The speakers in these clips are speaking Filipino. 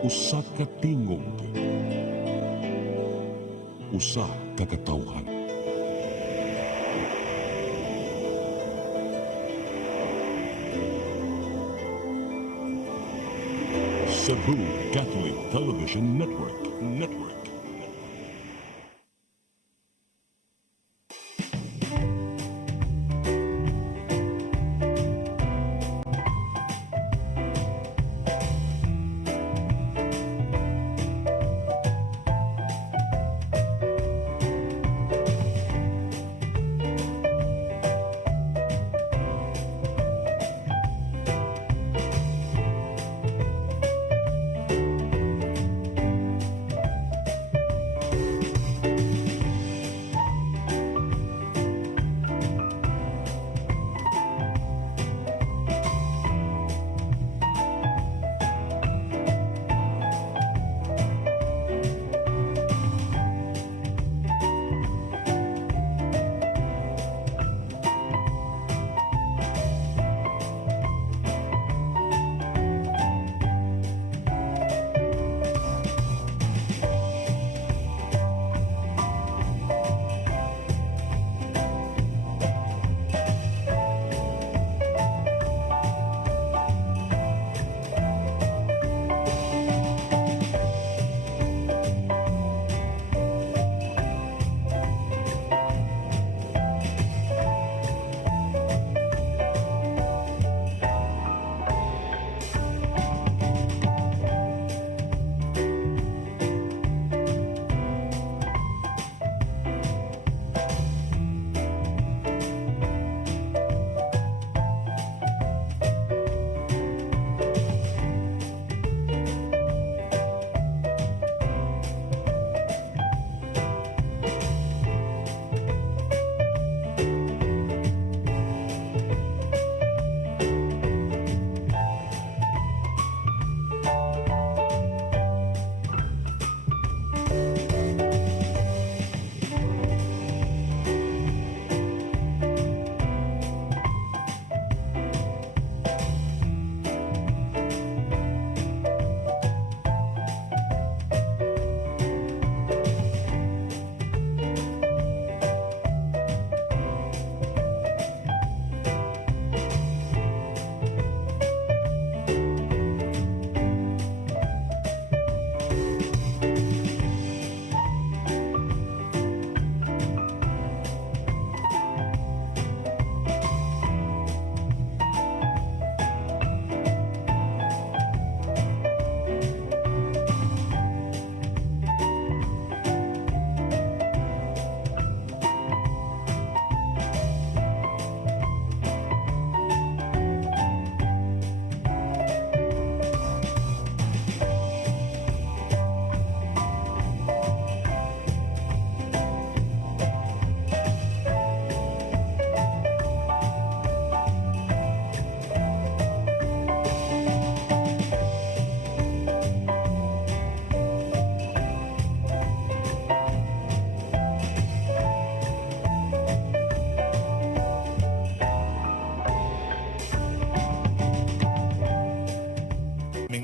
Usa ka tingog, usa ka katawhan. Cebu Catholic Television Network.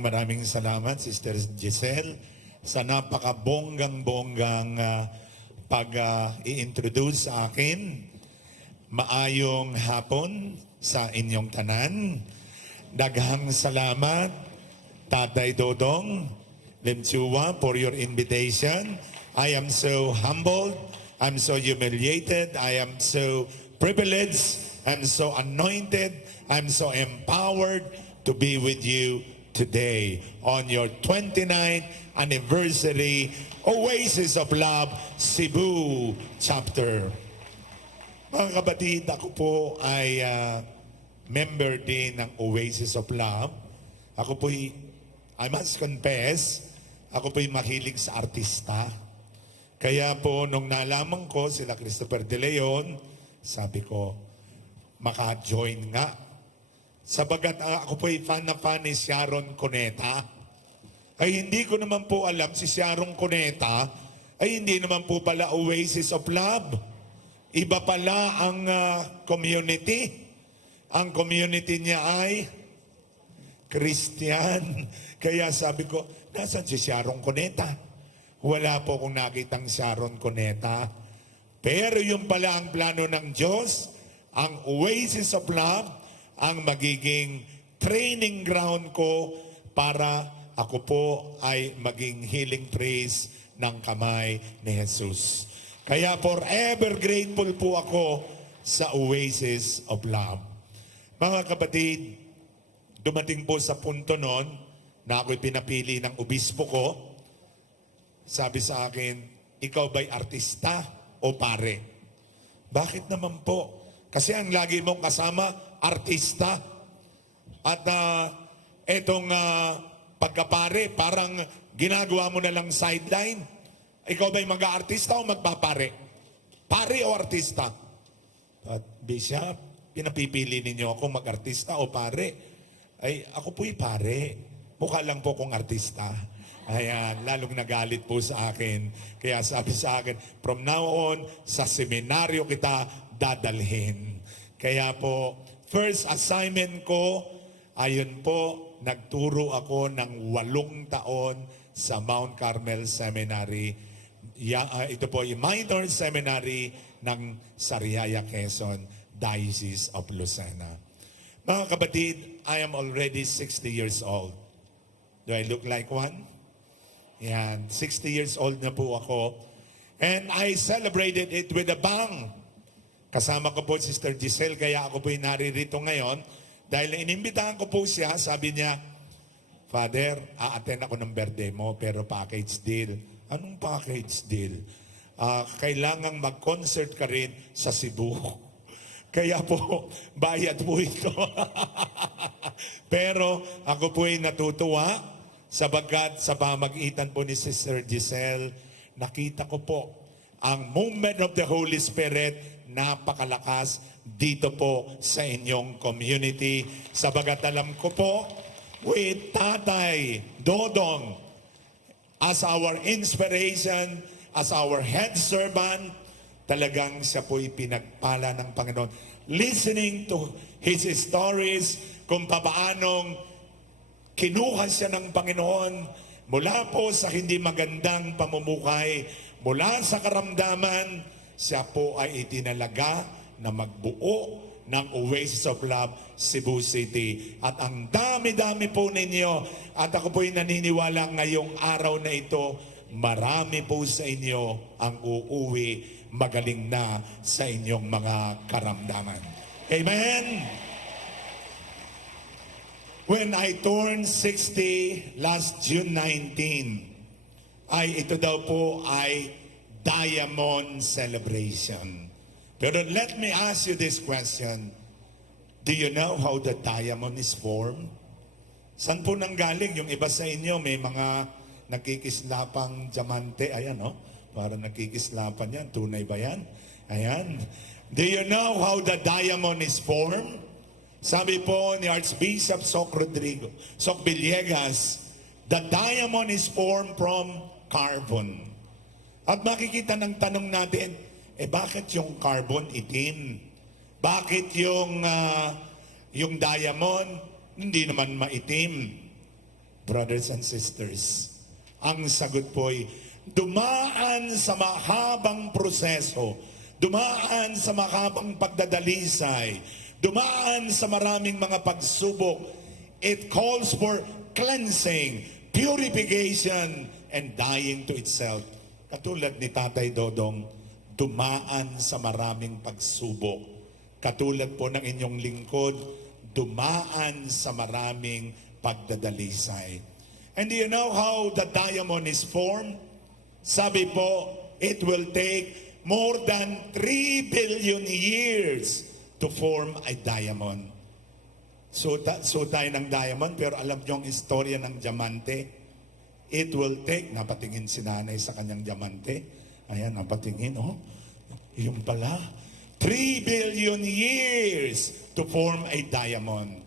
Maraming salamat, Sister Giselle, sa napakabonggang-bonggang pag-i-introduce sa akin. Maayong hapon sa inyong tanan. Daghang salamat, Tatay Dodong Limchua, for your invitation. I am so humbled. I'm so humiliated. I am so privileged. I'm so anointed. I'm so empowered to be with you today on your 29th anniversary Oasis of Love Cebu chapter. Mga kapatid, ako po ay member din ng Oasis of Love. Ako po I must confess, ako po mahilig sa artista. Kaya po nung nalaman ko sila Christopher De Leon, sabi ko, maka-join nga. Sabagat ako po fan na fan ni Sharon Cuneta, ay hindi ko naman po alam si Sharon Cuneta ay hindi naman po pala Oasis of Love. Iba pala ang community. Ang community niya ay Christian. Kaya sabi ko, nasan si Sharon Cuneta? Wala po akong nakitang Sharon Cuneta. Pero yung pala ang plano ng Diyos, ang Oasis of Love, ang magiging training ground ko para ako po ay maging healing praise ng kamay ni Jesus. Kaya forever grateful po ako sa Oasis of Love. Mga kapatid, dumating po sa punto noon na ako'y pinapili ng obispo ko. Sabi sa akin, ikaw ba'y artista o pare? Bakit naman po? Kasi ang lagi mong kasama, artista. At etong pagkapare, parang ginagawa mo na lang sideline. Ikaw ba'y mag-aartista o magpapare? Pare o artista? At Bishop, pinapipili ninyo ako mag-artista o pare? Ay, ako po'y pare. Mukha lang po kong artista. Ayan, lalong nagalit po sa akin. Kaya sabi sa akin, from now on, sa seminaryo kita dadalhin. Kaya po, first assignment ko, ayun po, nagturo ako ng 8 taon sa Mount Carmel Seminary. Ito po yung minor seminary ng Sariaya, Quezon, Diocese of Lucena. Mga kapatid, I am already 60 years old. Do I look like one? Yan, 60 years old na po ako. And I celebrated it with a bang. Kasama ko po Sister Giselle, kaya ako po naririto ngayon. Dahil inimbitahan ko po siya, sabi niya, Father, a-attend ako ng birthday mo, pero package deal. Anong package deal? Kailangang mag-concert ka rin sa Cebu. Kaya po, bayad po ito. Pero ako po ay natutuwa sapagkat sa pamagitan po ni Sister Giselle, nakita ko po ang movement of the Holy Spirit napakalakas dito po sa inyong community. Sabagat alam ko po, with Tatay Dodong as our inspiration, as our head servant, talagang siya po'y pinagpala ng Panginoon. Listening to his stories, kung paanong kinuha siya ng Panginoon mula po sa hindi magandang pamumuhay, mula sa karamdaman, siya po ay itinalaga na magbuo ng Oasis of Love, Cebu City. At ang dami-dami po ninyo, at ako po'y naniniwala ngayong araw na ito, marami po sa inyo ang uuwi magaling na sa inyong mga karamdaman. Amen? When I turned 60 last June 19, ito daw po ay Diamond Celebration. Pero let me ask you this question. Do you know how the diamond is formed? Saan po nanggaling? Yung iba sa inyo may mga nagkikislapang diamante. Ayan, no? Parang nagkikislapan yan. Tunay ba yan? Ayan. Do you know how the diamond is formed? Sabi po ni Archbishop Soc Villegas, the diamond is formed from carbon. At makikita ng tanong natin, bakit yung carbon itim? Bakit yung diamond hindi naman maitim? Brothers and sisters, ang sagot po ay dumaan sa mahabang proseso, dumaan sa mahabang pagdadalisay, dumaan sa maraming mga pagsubok. It calls for cleansing, purification, and dying to itself. Katulad ni Tatay Dodong, dumaan sa maraming pagsubok. Katulad po ng inyong lingkod, dumaan sa maraming pagdadalisay. And do you know how the diamond is formed? Sabi po, it will take more than 3 billion years to form a diamond. So tayo ng diamond, pero alam niyo ang istorya ng diamante? It will take, napatingin si nanay sa kanyang diamante. Ayan, napatingin, oh. Yung pala, 3 billion years to form a diamond.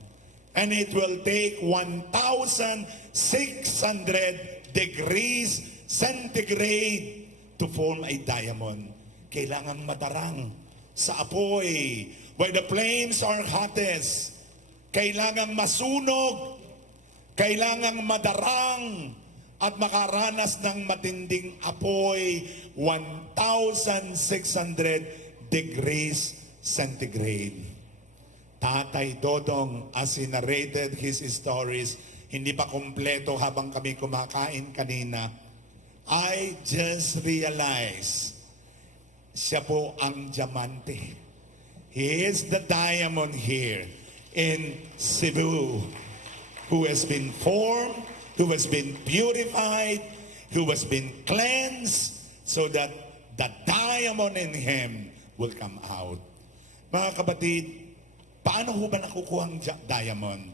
And it will take 1,600 degrees centigrade to form a diamond. Kailangan madarang sa apoy. Where the flames are hottest, kailangan masunog. kailangang madarang at makaranas ng matinding apoy, 1,600 degrees centigrade. Tatay Dodong, as he narrated his stories, hindi pa kumpleto habang kami kumakain kanina, I just realized, siya po ang diamante. He is the diamond here in Cebu, who has been formed, who has been purified, who has been cleansed, so that the diamond in him will come out. Mga kapatid, paano ho ba nakukuha ang diamond?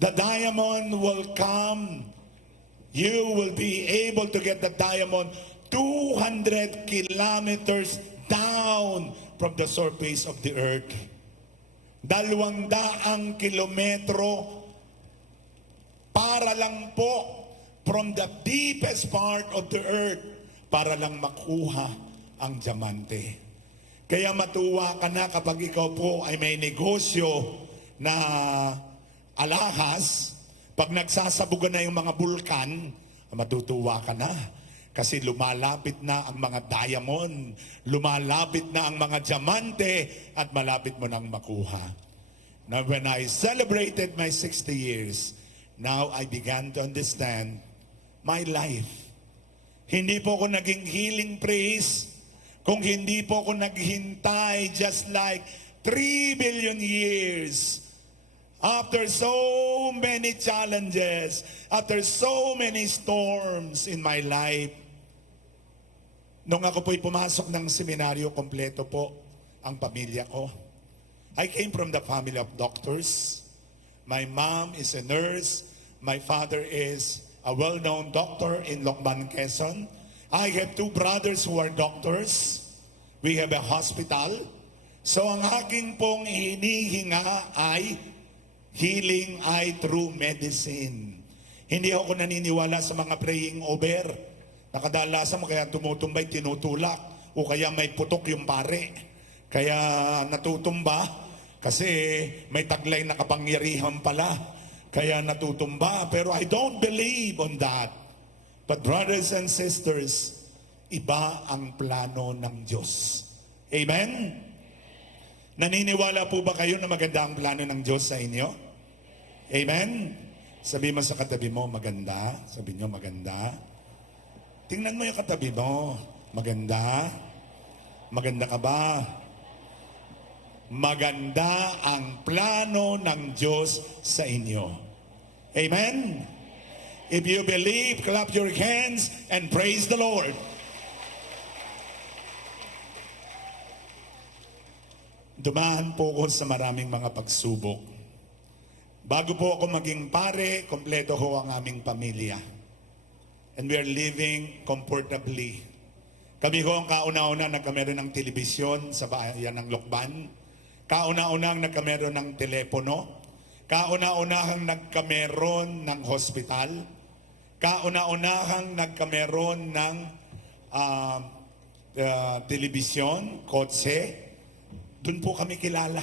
The diamond will come. You will be able to get the diamond 200 kilometers down from the surface of the earth. 200 kilometro para lang po from the deepest part of the earth para lang makuha ang diamante. Kaya matuwa ka na kapag ikaw po ay may negosyo na alahas, pag nagsasabugan na yung mga bulkan, matutuwa ka na. Kasi lumalapit na ang mga diamond, lumalapit na ang mga diamante, at malapit mo nang makuha. Now when I celebrated my 60 years, now I began to understand my life. Hindi po ako naging healing praise kung hindi po ako naghintay just like 3 billion years. After so many challenges, after so many storms in my life, nung ako po'y pumasok ng seminaryo, kompleto po ang pamilya ko. I came from the family of doctors. My mom is a nurse. My father is a well-known doctor in Lokban, Quezon. I have 2 brothers who are doctors. We have a hospital. So ang aking pong hinihinga ay healing ay through medicine. Hindi ako naniniwala sa mga praying over. Nakadalasan mo kaya tumutumbay, tinutulak, o kaya may putok yung pare. Kaya natutumba kasi may taglay na kapangyarihan pala. Kaya natutumba. Pero I don't believe on that. But brothers and sisters, iba ang plano ng Diyos. Amen? Naniniwala po ba kayo na maganda ang plano ng Diyos sa inyo? Amen? Sabi mo sa katabi mo, maganda. Sabi nyo, maganda. Tingnan mo yung katabi mo. Maganda. Maganda ka ba? Maganda ang plano ng Diyos sa inyo. Amen? If you believe, clap your hands and praise the Lord. Dumaan po ako sa maraming mga pagsubok. Bago po ako maging pare, kompleto ho ang aming pamilya. And we are living comfortably. Kami ho ang kauna-una nagkameron ng telebisyon sa bayan ng Lokban. Kauna-unang nagkameron ng telepono. Kauna-unahang nagkameron ng hospital. Kauna-unahang nagkameron ng telebisyon, kotse. Doon po kami kilala.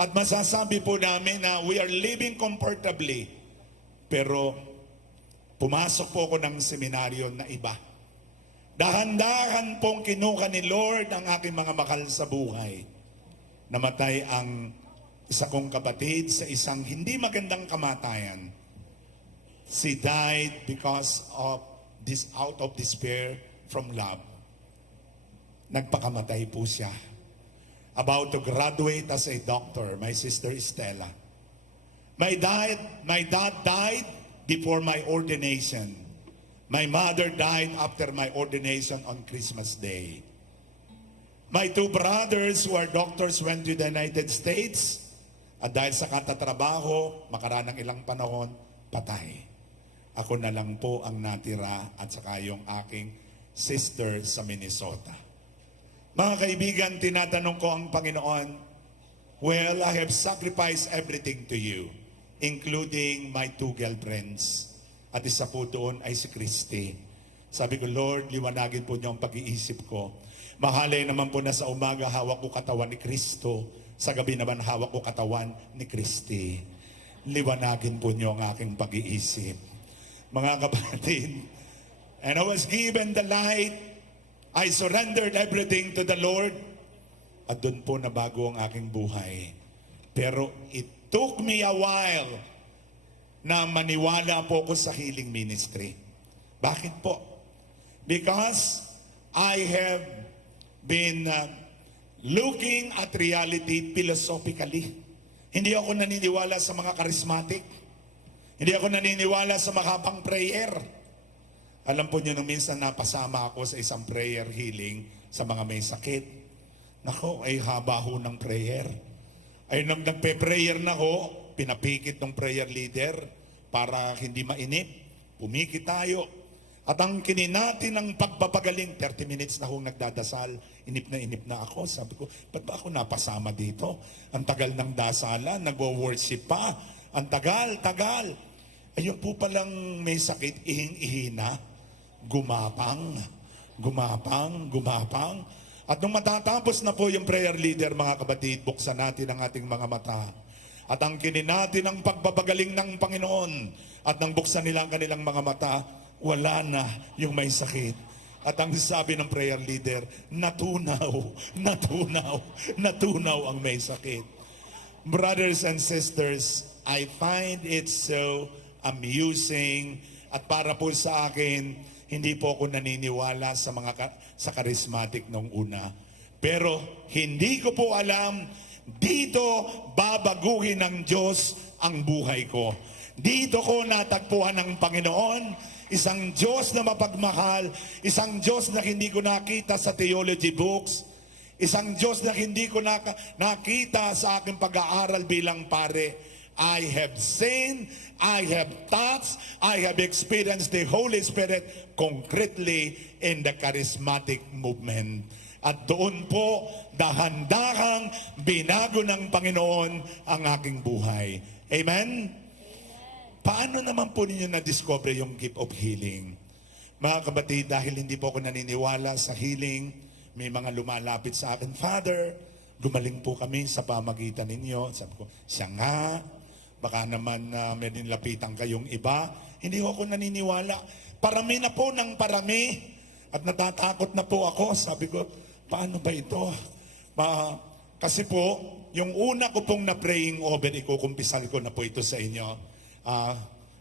At masasabi po namin na we are living comfortably. Pero pumasok po ako ng seminaryo na iba. Dahan-dahan pong kinuha ni Lord ang aking mga mahal sa buhay. Namatay ang isa kong kapatid sa isang hindi magandang kamatayan. She died because of this out of despair from love. Nagpakamatay po siya. About to graduate as a doctor, my sister Estela. My dad died before my ordination. My mother died after my ordination on Christmas Day. My 2 brothers who are doctors went to the United States, at dahil sa katatrabaho, makaraan ng ilang panahon, patay. Ako na lang po ang natira, at saka yung aking sister sa Minnesota. Mga kaibigan, tinatanong ko ang Panginoon, well, I have sacrificed everything to you, including my 2 girlfriends. At isa po doon ay si Christy. Sabi ko, Lord, liwanagin po niyo ang pag-iisip ko. Mahalay naman po na sa umaga hawak ko katawan ni Kristo. Sa gabi naman hawak ko katawan ni Christy. liwanagin po niyo ang aking pag-iisip. Mga kapatid, and I was given the light, I surrendered everything to the Lord, at doon po nabago ang aking buhay. Pero it took me a while na maniwala po ko sa healing ministry. Bakit po? Because I have been looking at reality philosophically. Hindi ako naniniwala sa mga charismatic. Hindi ako naniniwala sa makapang prayer. Alam po niyo, nung minsan napasama ako sa isang prayer healing sa mga may sakit. Nako, ay haba ho ng prayer. Ay nang nagpe-prayer na ho, pinapikit ng prayer leader para hindi mainip. Pumikit tayo. At ang kininati ng pagpapagaling, 30 minutes na akong nagdadasal, inip na ako. Sabi ko, ba't ba ako napasama dito? Ang tagal ng dasalan, nagwo-worship pa. Ang tagal. Ayun po palang may sakit, ihing-ihina. Gumapang. At nung matatapos na po yung prayer leader, mga kapatid, buksan natin ang ating mga mata. At ang kininati ng pagpapagaling ng Panginoon, at nang buksan nila ang kanilang mga mata, wala na yung may sakit. At ang sabi ng prayer leader, natunaw ang may sakit. Brothers and sisters, I find it so amusing, at para po sa akin, hindi po ako naniniwala sa charismatic nung una. Pero hindi ko po alam, dito babaguhin ng Diyos ang buhay ko. Dito ko natagpuan ng Panginoon, isang Diyos na mapagmahal, isang Diyos na hindi ko nakita sa theology books, isang Diyos na hindi ko nakita sa aking pag-aaral bilang pare. I have seen, I have touched, I have experienced the Holy Spirit concretely in the charismatic movement. At doon po, dahan-dahang binago ng Panginoon ang aking buhay. Amen? Paano naman po ninyo na-discover yung gift of healing? Mga kapatid, dahil hindi po ako naniniwala sa healing, may mga lumalapit sa akin, Father, gumaling po kami sa pamagitan ninyo. Sabi ko, siya nga, baka naman may nilapitan kayong iba. Hindi ako naniniwala. Parami na po ng parami. At natatakot na po ako. Sabi ko, paano ba ito? Kasi po, yung una ko pong na-praying over, ikukumpisal ko na po ito sa inyo.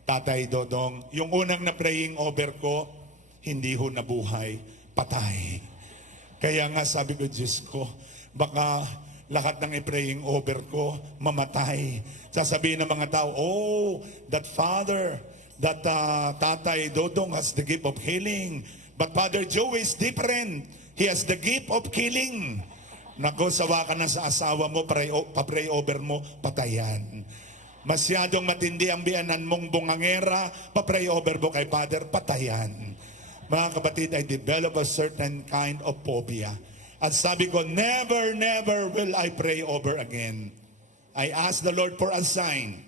Tatay Dodong, yung unang na-praying over ko, hindi ho nabuhay, patay. Kaya nga sabi ko, Diyos ko, baka lahat ng i-praying over ko, mamatay. Sasabihin ng mga tao, oh, that Father, that Tatay Dodong has the gift of healing. But Father Joe is different. He has the gift of killing. Nako, sawa ka na sa asawa mo, pa-pray over mo, patayan. Masyadong matindi ang biyanan mong bungangera, pa-pray over mo kay Father, patayan. Mga kapatid, I develop a certain kind of phobia. At sabi ko, never will I pray over again. I asked the Lord for a sign.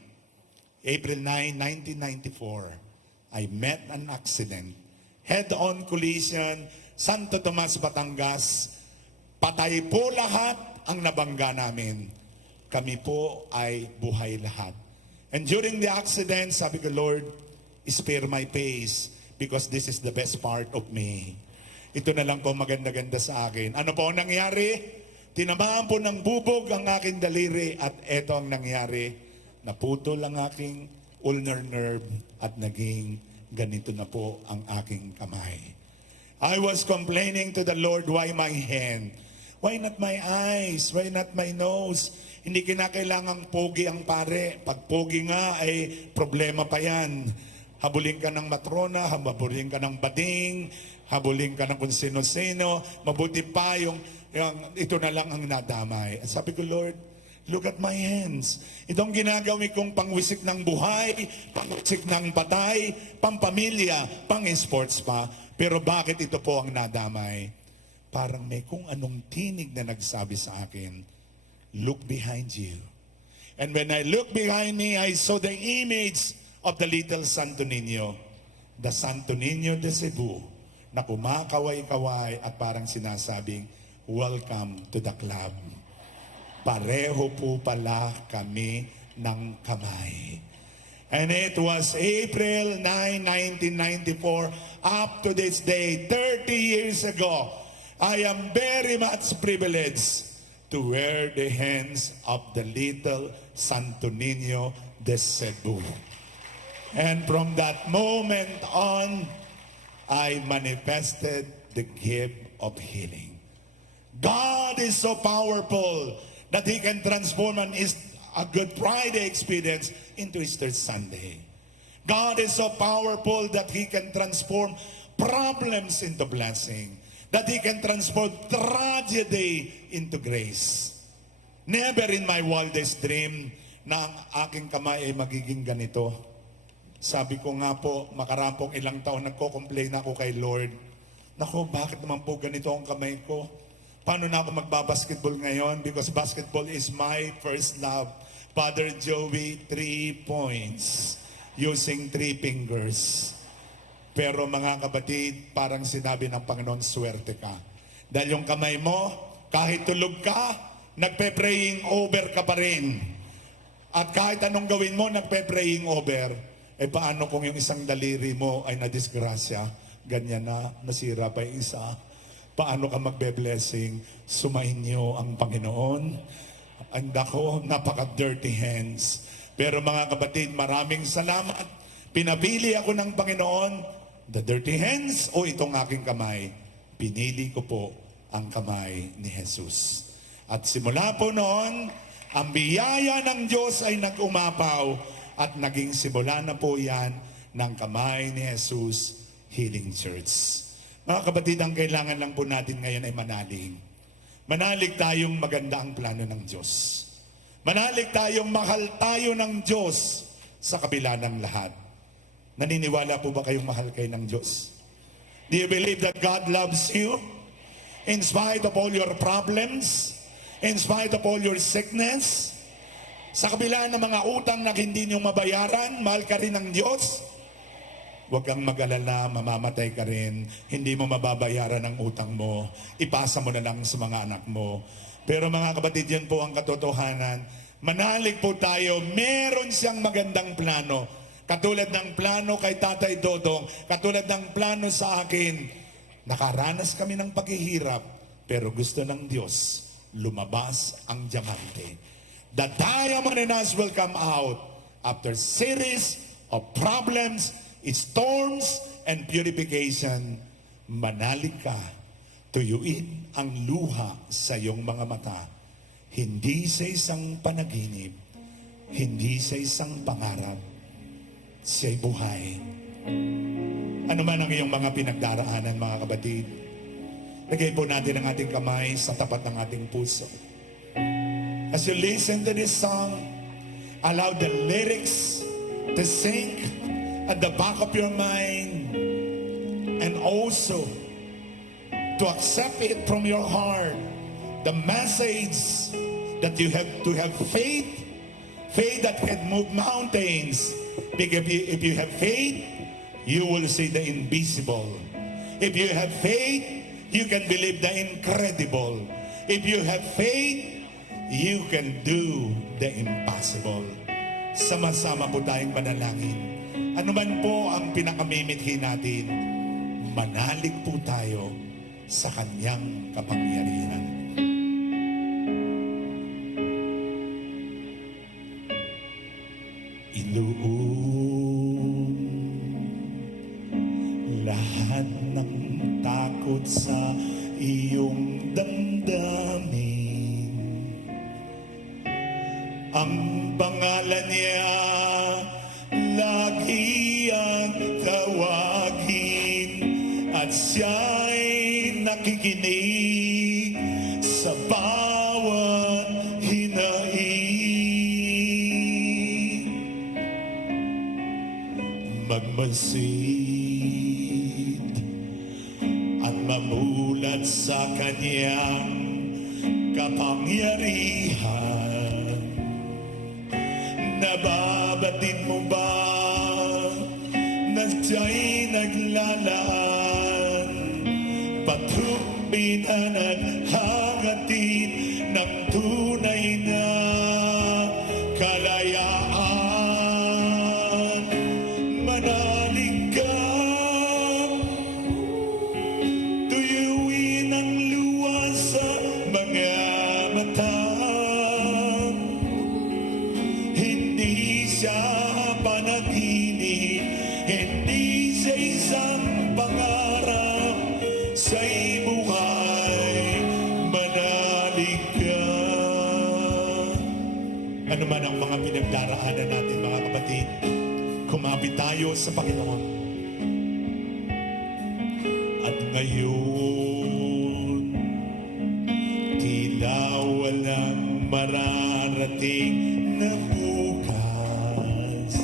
April 9, 1994, I met an accident. Head-on collision, Santo Tomas, Batangas. Patay po lahat ang nabangga namin. Kami po ay buhay lahat. And during the accident, sabi ko, Lord, spare my pace because this is the best part of me. Ito na lang po maganda-ganda sa akin. Ano po ang nangyari? Tinamaan po ng bubog ang aking daliri at eto ang nangyari. Naputol ang aking ulnar nerve at naging ganito na po ang aking kamay. I was complaining to the Lord, why my hand? Why not my eyes? Why not my nose? Hindi kinakailangang pogi ang pare. Pag pogi nga ay problema pa yan. Habulin ka ng matrona, habulin ka ng bading, habulin ka ng kung sino-sino, mabuti pa yung ito na lang ang nadamay. At sabi ko, Lord, look at my hands. Itong ginagawin kong pangwisik ng buhay, pangwisik ng patay, pampamilya, pang-sports pa. Pero bakit ito po ang nadamay? Parang may kung anong tinig na nagsabi sa akin, look behind you. And when I look behind me, I saw the image of the little Santo Niño, the Santo Niño de Cebu, na kumakaway-kaway at parang sinasabing, welcome to the club. Pareho po pala kami ng kamay. And it was April 9, 1994, up to this day, 30 years ago. I am very much privileged to wear the hands of the little Santo Niño de Cebu. And from that moment on, I manifested the gift of healing. God is so powerful that He can transform a Good Friday experience into Easter Sunday. God is so powerful that He can transform problems into blessing. That He can transform tragedy into grace. Never in my wildest dream na ang aking kamay ay magiging ganito. Sabi ko nga po, makarampong ilang taon nagko-complain ako kay Lord. Naku, bakit naman po ganito ang kamay ko? Paano na ako magbabasketball ngayon? Because basketball is my first love. Father Joey, 3 points using 3 fingers. Pero mga kapatid, parang sinabi ng Panginoon, swerte ka. Dahil yung kamay mo, kahit tulog ka, nagpe-praying over ka pa rin. At kahit anong gawin mo, nagpe-praying over. Eh paano kung yung isang daliri mo ay nadisgrasya? Ganyan na, nasira pa yung isa. Paano ka magbe-blessing? Sumayin niyo ang Panginoon. Ang dako, napaka-dirty hands. Pero mga kapatid, maraming salamat. Pinapili ako ng Panginoon, the dirty hands o itong aking kamay. Pinili ko po ang kamay ni Jesus. At simula po noon, ang biyaya ng Diyos ay nag-umapaw at naging simula na po yan ng kamay ni Jesus Healing Church. Mga kapatid, ang kailangan lang po natin ngayon ay manalig. Manalig tayong maganda ang plano ng Diyos. Manalig tayong mahal tayo ng Diyos sa kabila ng lahat. Naniniwala po ba kayong mahal kayo ng Diyos? Do you believe that God loves you? In spite of all your problems, in spite of all your sickness, sa kabila ng mga utang na hindi niyo mabayaran, mahal ka rin ng Diyos? Huwag kang mag-alala, mamamatay ka rin. Hindi mo mababayaran ang utang mo. Ipasa mo na lang sa mga anak mo. Pero mga kapatid, yan po ang katotohanan. Manalig po tayo, meron siyang magandang plano. Katulad ng plano kay Tatay Dodong, katulad ng plano sa akin. Nakaranas kami ng paghihirap, pero gusto ng Diyos, lumabas ang diamante. The diamond in us will come out after series of problems, storms, and purification. Manalig ka, tuyuin ang luha sa iyong mga mata. Hindi sa isang panaginip, hindi sa isang pangarap, siya'y buhay. Ano man ang iyong mga pinagdaraanan, mga kapatid, lagay po natin ang ating kamay sa tapat ng ating puso. As you listen to this song, allow the lyrics to sink at the back of your mind, and also to accept it from your heart, the message that you have to have faith, faith that can move mountains. Because if you have faith, you will see the invisible. If you have faith, you can believe the incredible. If you have faith, you can do the impossible. Sama-sama po tayong manalangin. Ano man po ang pinakamimithi natin, manalig po tayo sa kanyang kapangyarihan. Iluun lahat ng takot sa iyong damdamin. Ang pangalan niya lagi ang tawagin, at siya'y nakikinig sa bawat hinaing. Magmasid at mamulat sa kanyang kapangyarihan. Nababatid mo ba na siya'y naglalaan? Patubinan at hagatid ng tunay na kalayaan. manalig ka, tuyuin ang luha sa mga mata. Hindi siya panaginip, hindi siya isang pangarap sa'y buhay, manalig ka. Ano man ang mga pinagdaraanan natin, mga kapatid, kumapit tayo sa Panginoon. At ngayon, tila walang mararating na bukas.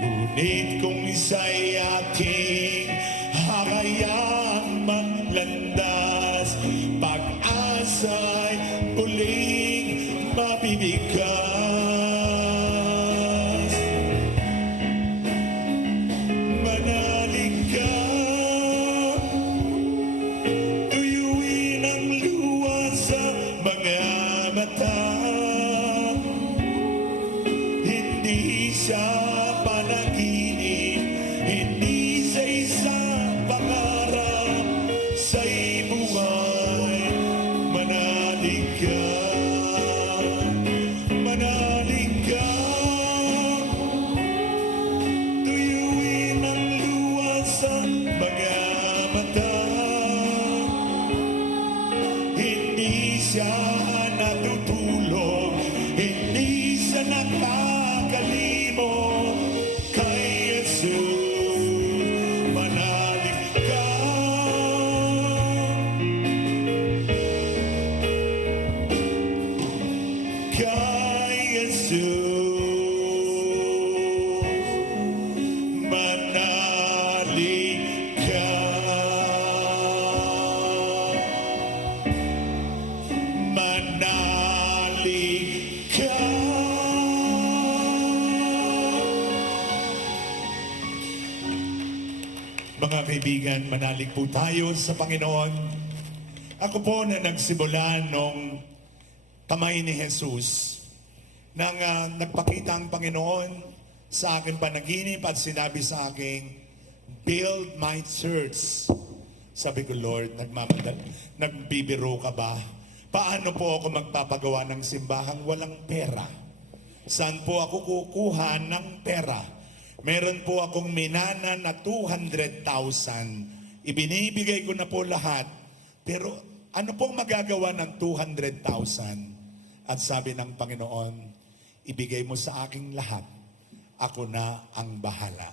Ngunit kung isa'y ating hakayaang maglandas, pag-asa'y muling mabibigkas. Manalig ka, tuyuin ang luha sa mga mata. Hindi siya panaginip, hindi siya isang pangarap sa'y buhay, manalig ka. Manalig ka, tuyuin ang luha sa mga mata. Hindi siya natutulog, hindi siya nakakalimot kay Jesus. Manalig ka, kay Jesus. Manalig ka. Manalig ka. Mga kaibigan, manalig po tayo sa Panginoon. Ako po na nagsimula nung kamay ni Jesus nang nagpakita ang Panginoon sa akin panaginip at sinabi sa akin, build my church. Sabi ko, Lord, nagbibiro ka ba? Paano po ako magpapagawa ng simbahang walang pera? Saan po ako kukuha ng pera? Meron po akong minana na 200,000. Ibinibigay ko na po lahat. Pero ano pong magagawa ng 200,000? At sabi ng Panginoon, ibigay mo sa aking lahat. Ako na ang bahala.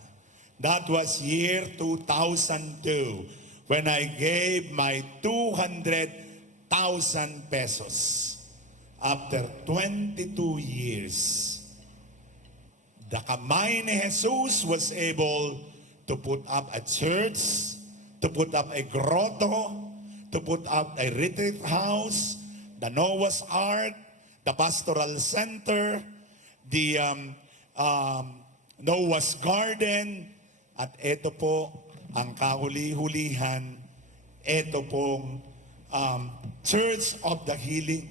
That was year 2002 when I gave my 200,000 pesos. After 22 years, the kamay ni Jesus was able to put up a church, to put up a grotto, to put up a retreat house, the Noah's Ark, the pastoral center, the Noah's Garden, at ito po ang kahuli-hulihan, ito pong Church of the Healing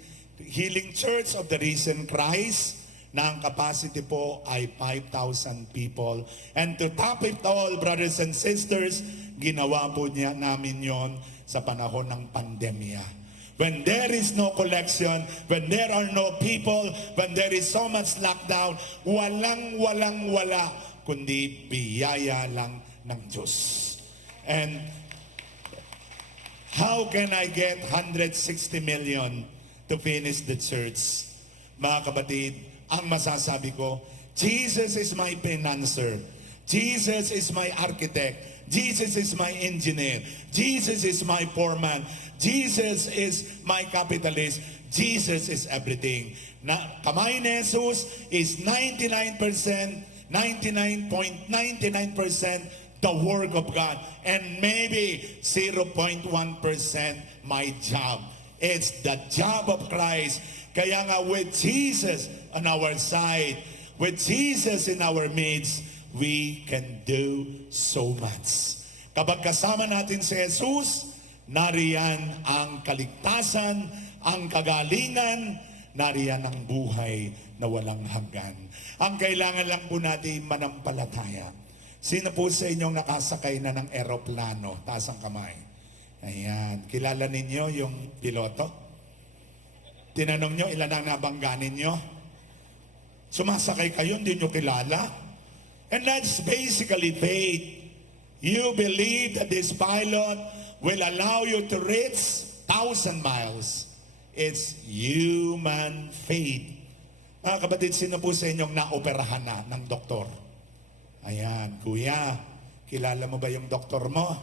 Church of the Risen Christ, na ang capacity po ay 5,000 people. And to top it all, brothers and sisters, ginawa po namin yon sa panahon ng pandemya. When there is no collection, when there are no people, when there is so much lockdown, wala, kundi biyaya lang ng Diyos. And how can I get 160 million to finish the church? Mga kapatid, ang masasabi ko, Jesus is my financer. Jesus is my architect. Jesus is my engineer. Jesus is my foreman. Jesus is my capitalist. Jesus is everything. Na, kamay ni Jesus is 99.99% the work of God. And maybe 0.1% my job. It's the job of Christ. Kaya nga with Jesus on our side, with Jesus in our midst, we can do so much. Kapag kasama natin si Jesus, nariyan ang kaligtasan, ang kagalingan, nariyan ang buhay na walang hanggan. Ang kailangan lang po natin manampalataya. Sino po sa inyong nakasakay na ng eroplano? Taas ang kamay. Ayan. Kilala ninyo yung piloto? Tinanong nyo, ilan ang nabangga ninyo? Sumasakay kayo, hindi nyo kilala? And that's basically faith. You believe that this pilot will allow you to reach 1,000 miles. It's human faith. Mga kapatid, sino po sa inyong naoperahan na ng doktor? Ayan, kuya, kilala mo ba yung doktor mo?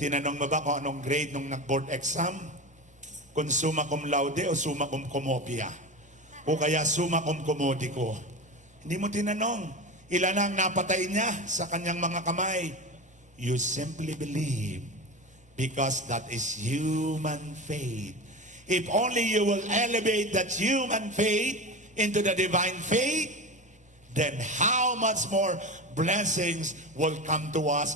Tinanong mo ba kung anong grade nung nag-board exam? Kung summa cum laude o summa cum comopia? O kaya summa cum commodico? Hindi mo tinanong. Ilan ang napatay niya sa kanyang mga kamay? You simply believe because that is human faith. If only you will elevate that human faith into the divine faith, then how much more blessings will come to us?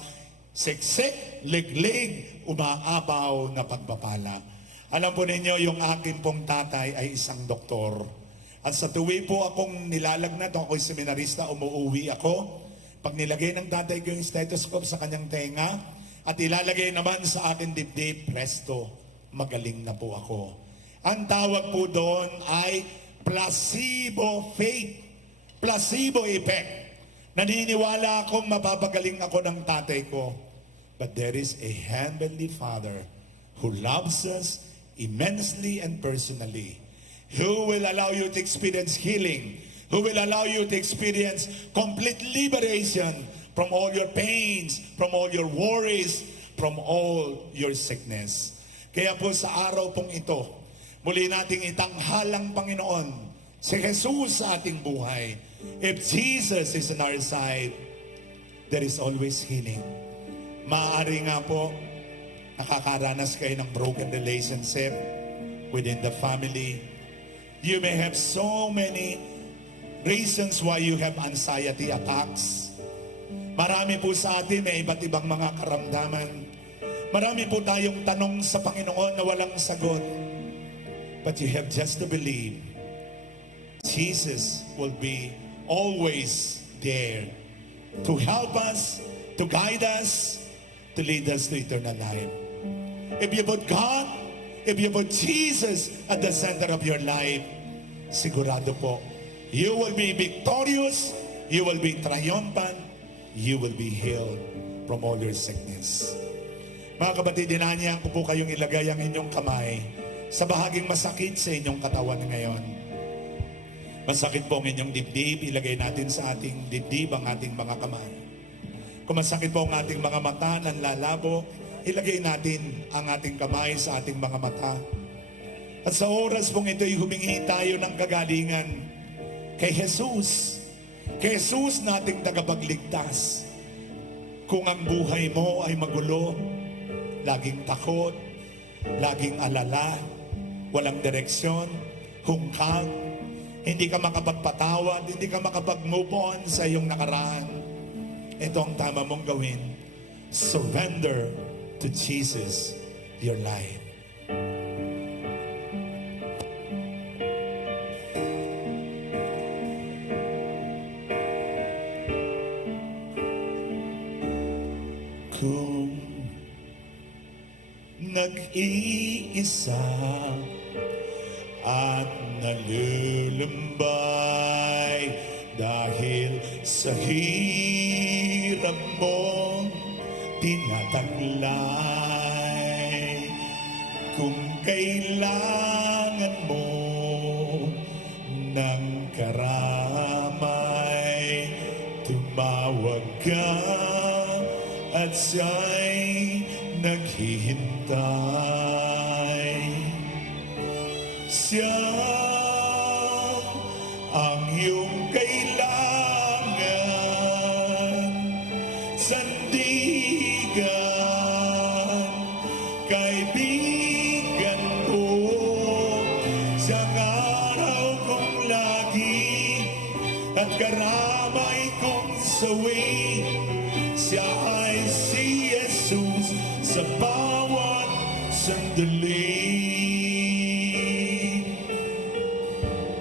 Siksik, liglig, umaapaw na pagpapala. Alam po ninyo, yung akin pong tatay ay isang doktor. At sa tuwi po akong nilalagnat, ako'y seminarista, umuwi ako. Pag nilagay ng tatay ko yung stethoscope sa kanyang tenga, at ilalagay naman sa akin dibdib, presto, magaling na po ako. Ang tawag po doon ay placebo faith, placebo effect. Naniniwala akong mapapagaling ako ng tatay ko. But there is a heavenly Father who loves us immensely and personally, who will allow you to experience healing, who will allow you to experience complete liberation from all your pains, from all your worries, from all your sickness. Kaya po sa araw pong ito, muli nating itanghalang Panginoon, si Jesus sa ating buhay. If Jesus is on our side, there is always healing. Maaari nga po, nakakaranas kayo ng broken relationship within the family. You may have so many reasons why you have anxiety attacks. Marami po sa atin may iba't ibang mga karamdaman. Marami po tayong tanong sa Panginoon na walang sagot. But you have just to believe Jesus will be always there to help us, to guide us, to lead us to eternal life. If you put God, if you put Jesus at the center of your life, sigurado po, you will be victorious, you will be triumphant, you will be healed from all your sickness. Mga kapatid, dinanyahan ko po kayong ilagay ang inyong kamay sa bahaging masakit sa inyong katawan ngayon. Masakit po ang inyong dibdib, ilagay natin sa ating dibdib ang ating mga kamay. Kung masakit po ang ating mga mata, nanlalabo, ilagay natin ang ating kamay sa ating mga mata. At sa oras pong ito'y humingi tayo ng kagalingan kay Jesus. Kay Jesus nating tagapagligtas. Kung ang buhay mo ay magulo, laging takot, laging alala, walang direksyon, hungkag, hindi ka makapagpatawad, hindi ka makapag-move on sa iyong nakaraan, ito ang tama mong gawin. Surrender to Jesus your life. Kung nag-iisa at nalulumbay dahil sa hirap mo tinataglay, kung kailangan mo ng karamay, tumawag ka at siya'y naghihintay. Siya ang iyong kailangan, sandigan, kaibigan ko, siyang araw kong lagi at karamay kong sawi. Siya ay si Jesus sa bawat sandali.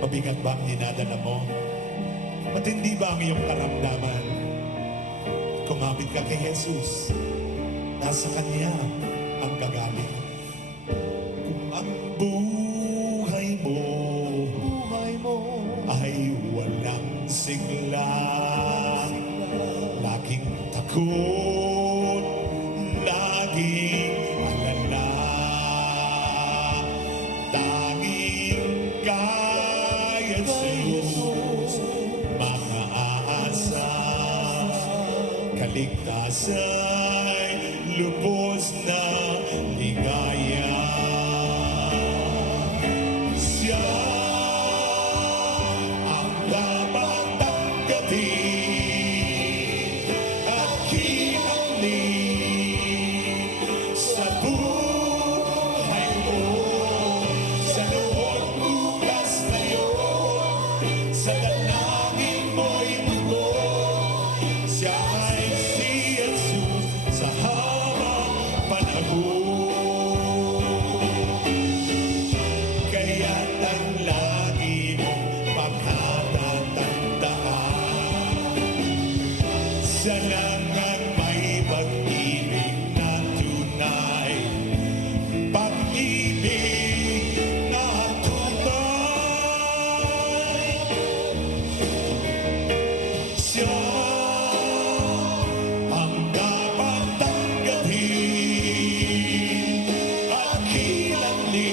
Mabigat ba ang dinadala mo? Matindi ba ang iyong karamdaman? kumapit ka kay Jesus, nasa Kanya ang gagaling. Kung ang buhay mo ay walang sigla, laging takot, laging alala, tanging kay Jesus makaasa, kaligtasan lubos na ligaya. Siya ang dapat tanggapin at kilangin sa buhay mo, sa noon bukas ngayon, sa dalangin mo'y mundo. Siya ay si Jesus sa habang panahon. Kaya't ang lagi mong pagkatatandaan, siya lang ang may pag-ibig na tunay, pag-ibig na tunay. Siya ang dapat tanggapin at kilangin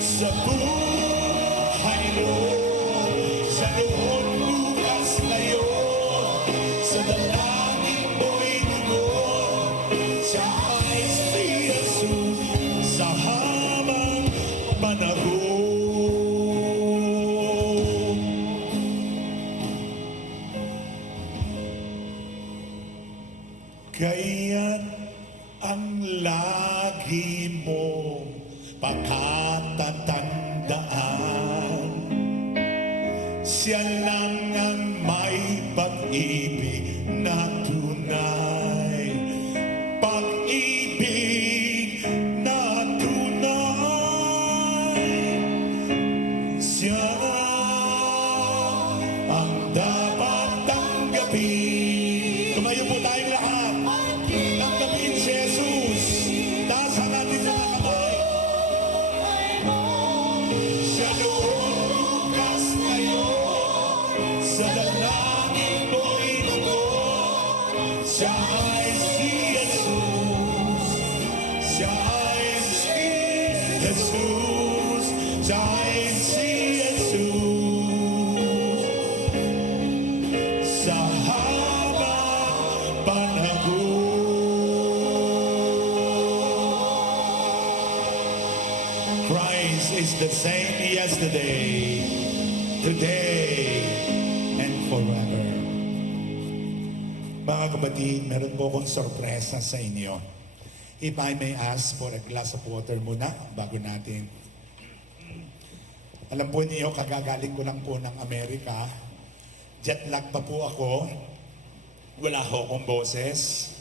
sa buhay mo, sa noon bukas ngayon, sa dalangin mo'y dugo. Siya ay si Jesus sa habang panahon. Kaya't ang lagi mo pagkatatandaan, siya lang ang may pag-ibig na tunay, pag-ibig na tunay. Siya ang dapat tanggapin. Tumayo po tayong lahat. Tanggapin si Jesus. Taasan natin mga kamay. Siya noon, bukas ngayon, sa dalangin mo'y dugo. Siya ay si Jesus. Siya ay si Jesus. Siya ay si Jesus sa habang panahon. Christ is the same yesterday, today, and forever. Mga kapatid, meron po akong sorpresa sa inyo. If I may ask for a glass of water muna bago natin. Alam po niyo, kagagaling ko lang po ng Amerika. Jet lag pa po ako. Wala ho akong boses.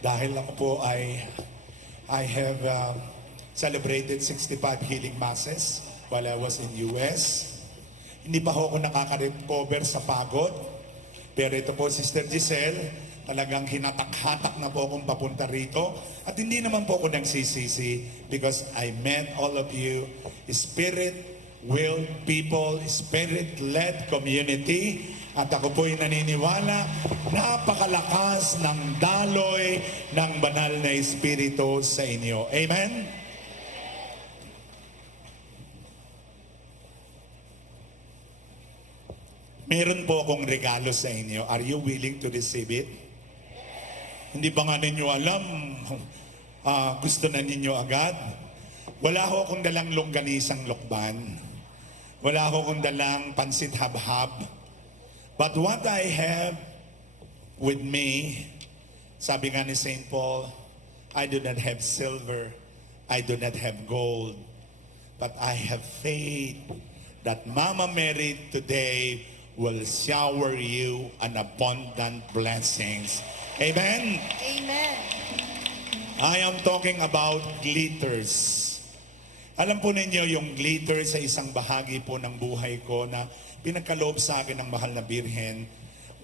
Dahil ako po I have celebrated 65 healing masses while I was in US. Hindi pa ho ako nakaka-recover sa pagod. Pero ito po, Sister Giselle, talagang hinatak-hatak na po akong papunta rito. At hindi naman po ako nagsisisi because I met all of you, spirit-willed people, spirit-led community. At ako po'y naniniwala, napakalakas ng daloy ng banal na Espiritu sa inyo. Amen? Meron po akong regalo sa inyo. Are you willing to receive it? Hindi ba nga ninyo alam? Gusto na ninyo agad? Wala ho akong dalang longganisang lokban. Wala ho akong dalang pansit habhab. But what I have with me, sabi nga ni St. Paul, I do not have silver, I do not have gold, but I have faith that Mama Mary today will shower you an abundant blessings. Amen? Amen. I am talking about glitters. Alam po ninyo yung glitter sa isang bahagi po ng buhay ko na pinagkaloob sa akin ng mahal na Birhen.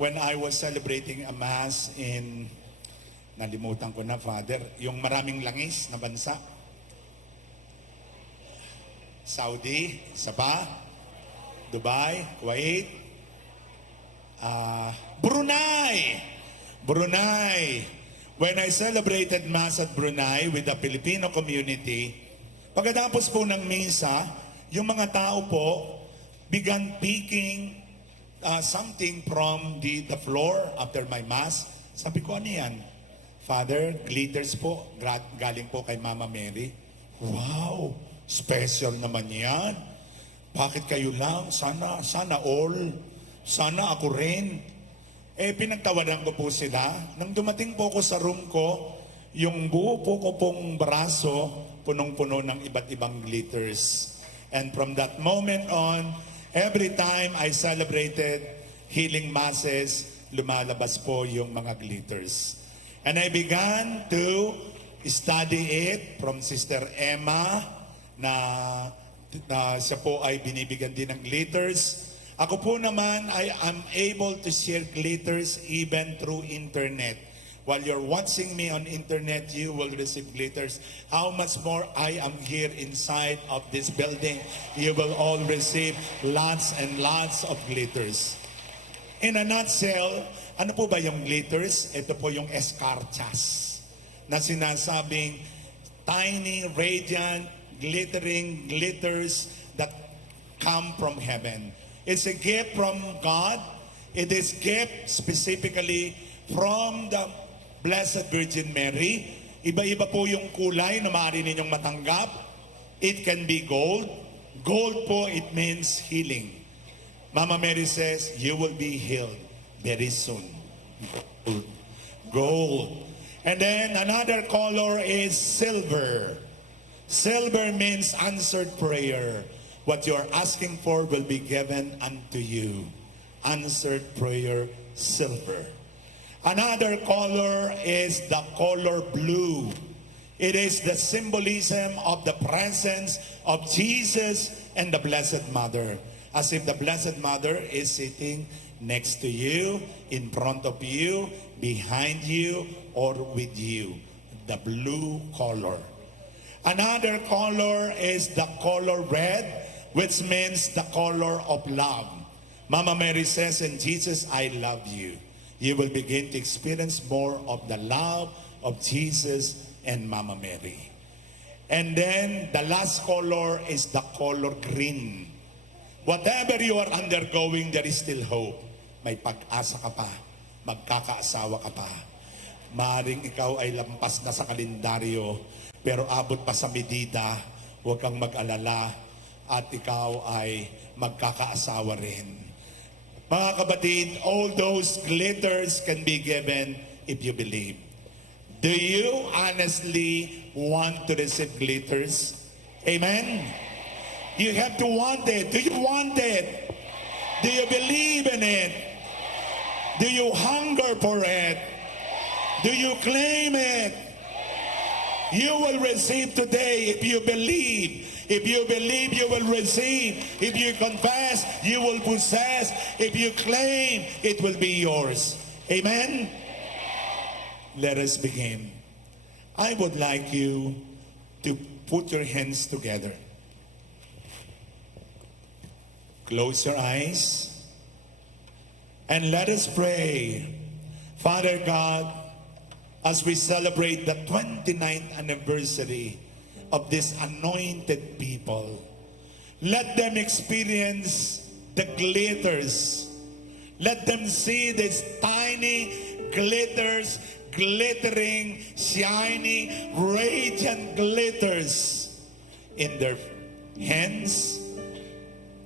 when I was celebrating a mass in, nalimutan ko na, Father, yung maraming langis na bansa. Saudi, isa pa, Dubai, Kuwait, Brunei. When I celebrated Mass at Brunei with the Filipino community, pagkatapos po ng misa, yung mga tao po began picking something from the floor after my Mass. Sabi ko, ano yan? Father, glitters po, galing po kay Mama Mary. Wow, special naman yan. Bakit kayo lang? Sana all. Sana ako rin. Pinagtawanan ko po sila. Nang dumating po ko sa room ko, yung buo po ko pong braso, punong-puno ng iba't ibang glitters. And from that moment on, every time I celebrated healing masses, lumalabas po yung mga glitters. And I began to study it from Sister Emma na siya po ay binibigyan din ng glitters. Ako po naman, I am able to share glitters even through internet. While you're watching me on internet, you will receive glitters. How much more I am here inside of this building, you will all receive lots and lots of glitters. In a nutshell, ano po ba yung glitters? Ito po yung escarchas na sinasabing tiny, radiant, glittering glitters that come from heaven. It's a gift from God. It is gift specifically from the Blessed Virgin Mary. Iba-iba po yung kulay na maaari ninyong matanggap. It can be gold. Gold po, it means healing. Mama Mary says, you will be healed very soon. Gold. And then another color is silver. Silver means answered prayer. What you're asking for will be given unto you. Answered prayer, silver. Another color is the color blue. It is the symbolism of the presence of Jesus and the Blessed Mother. As if the Blessed Mother is sitting next to you, in front of you, behind you, or with you. The blue color. Another color is the color red, which means the color of love. Mama Mary says, in Jesus, I love you. You will begin to experience more of the love of Jesus and Mama Mary. And then the last color is the color green. Whatever you are undergoing, there is still hope. May pag-asa ka pa. Magkakaasawa ka pa. Maaring ikaw ay lampas na sa kalendaryo, pero abot pa sa medida, huwag kang mag-alala, at ikaw ay magkakaasawa rin. Mga kapatid, all those glitters can be given if you believe. Do you honestly want to receive glitters? Amen? You have to want it. Do you want it? Do you believe in it? Do you hunger for it? Do you claim it? You will receive today if you believe. If you believe, you will receive. If you confess, you will possess. If you claim, it will be yours. Amen? Let us begin. I would like you to put your hands together. Close your eyes. And let us pray. Father God, as we celebrate the 29th anniversary of this anointed people, let them experience the glitters. Let them see these tiny glitters, glittering, shiny, radiant glitters in their hands,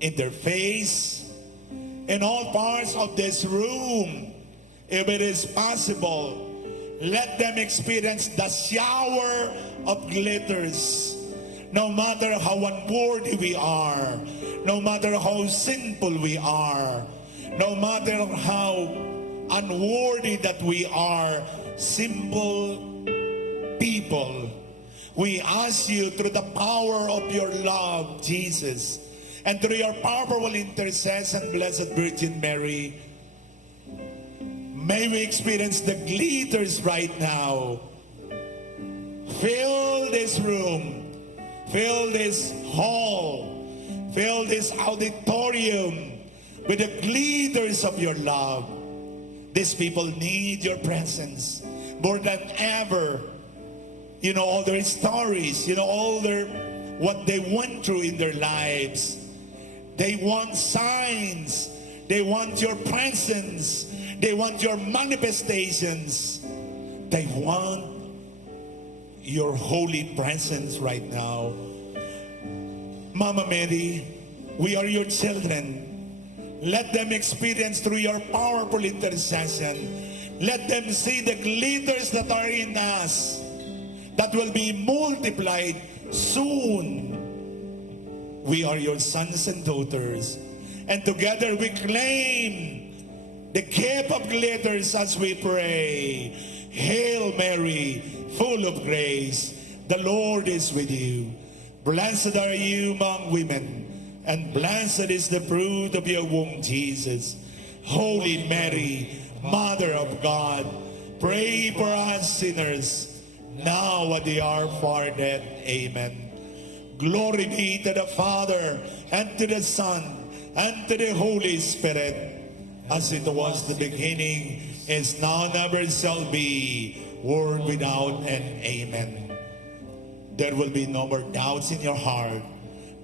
in their face, in all parts of this room. If it is possible, let them experience the shower of glitters. No matter how unworthy we are, no matter how sinful we are, no matter how unworthy that we are, simple people, we ask you through the power of your love, Jesus, and through your powerful intercession, Blessed Virgin Mary, May we experience the glitters right now. Fill this room. Fill this hall. Fill this auditorium with the glitters of your love. These people need your presence more than ever. You know all their stories. You know all their what they went through in their lives. They want signs. They want your presence. They want your manifestations. They want your holy presence right now. Mama Mary, we are your children. Let them experience through your powerful intercession. Let them see the glitters that are in us that will be multiplied soon. We are your sons and daughters. And together we claim the gift of glitters as we pray. Hail Mary, full of grace, the Lord is with you. Blessed are you among women, and blessed is the fruit of your womb, Jesus. Holy Mary, Mother of God, pray for us sinners, now at the hour of our death. Amen. Glory be to the Father, and to the Son, and to the Holy Spirit, as it was the beginning, is now, and ever shall be, world without end. Amen. There will be no more doubts in your heart,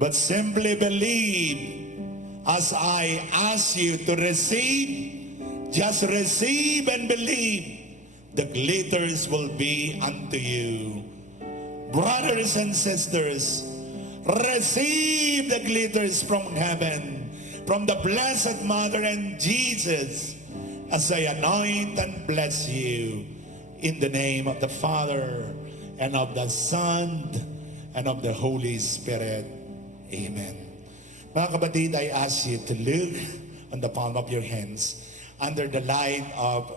but simply believe as I ask you to receive. Just receive and believe. The glitters will be unto you. Brothers and sisters, receive the glitters from heaven, from the Blessed Mother and Jesus, as I anoint and bless you in the name of the Father, and of the Son, and of the Holy Spirit. Amen. Mga kapatid, I ask you to look on the palm of your hands under the light of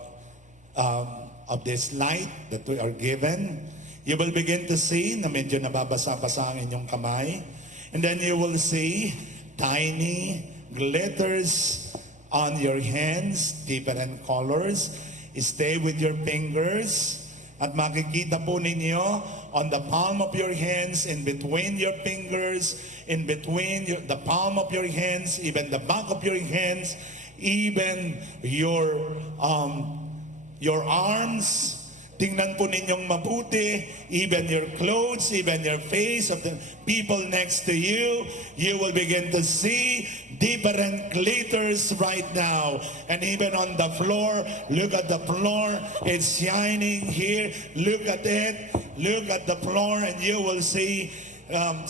this light that we are given. You will begin to see na medyo nababasa-basa ang inyong kamay. And then you will see tiny glitters on your hands, different colors. Stay with your fingers. At makikita po ninyo on the palm of your hands, in between your fingers, in between the palm of your hands, even the back of your hands, even your arms. Tingnan po ninyong mabuti, even your clothes, even your face of the people next to you. You will begin to see different glitters right now. And even on the floor, look at the floor, it's shining here. Look at it, look at the floor, and you will see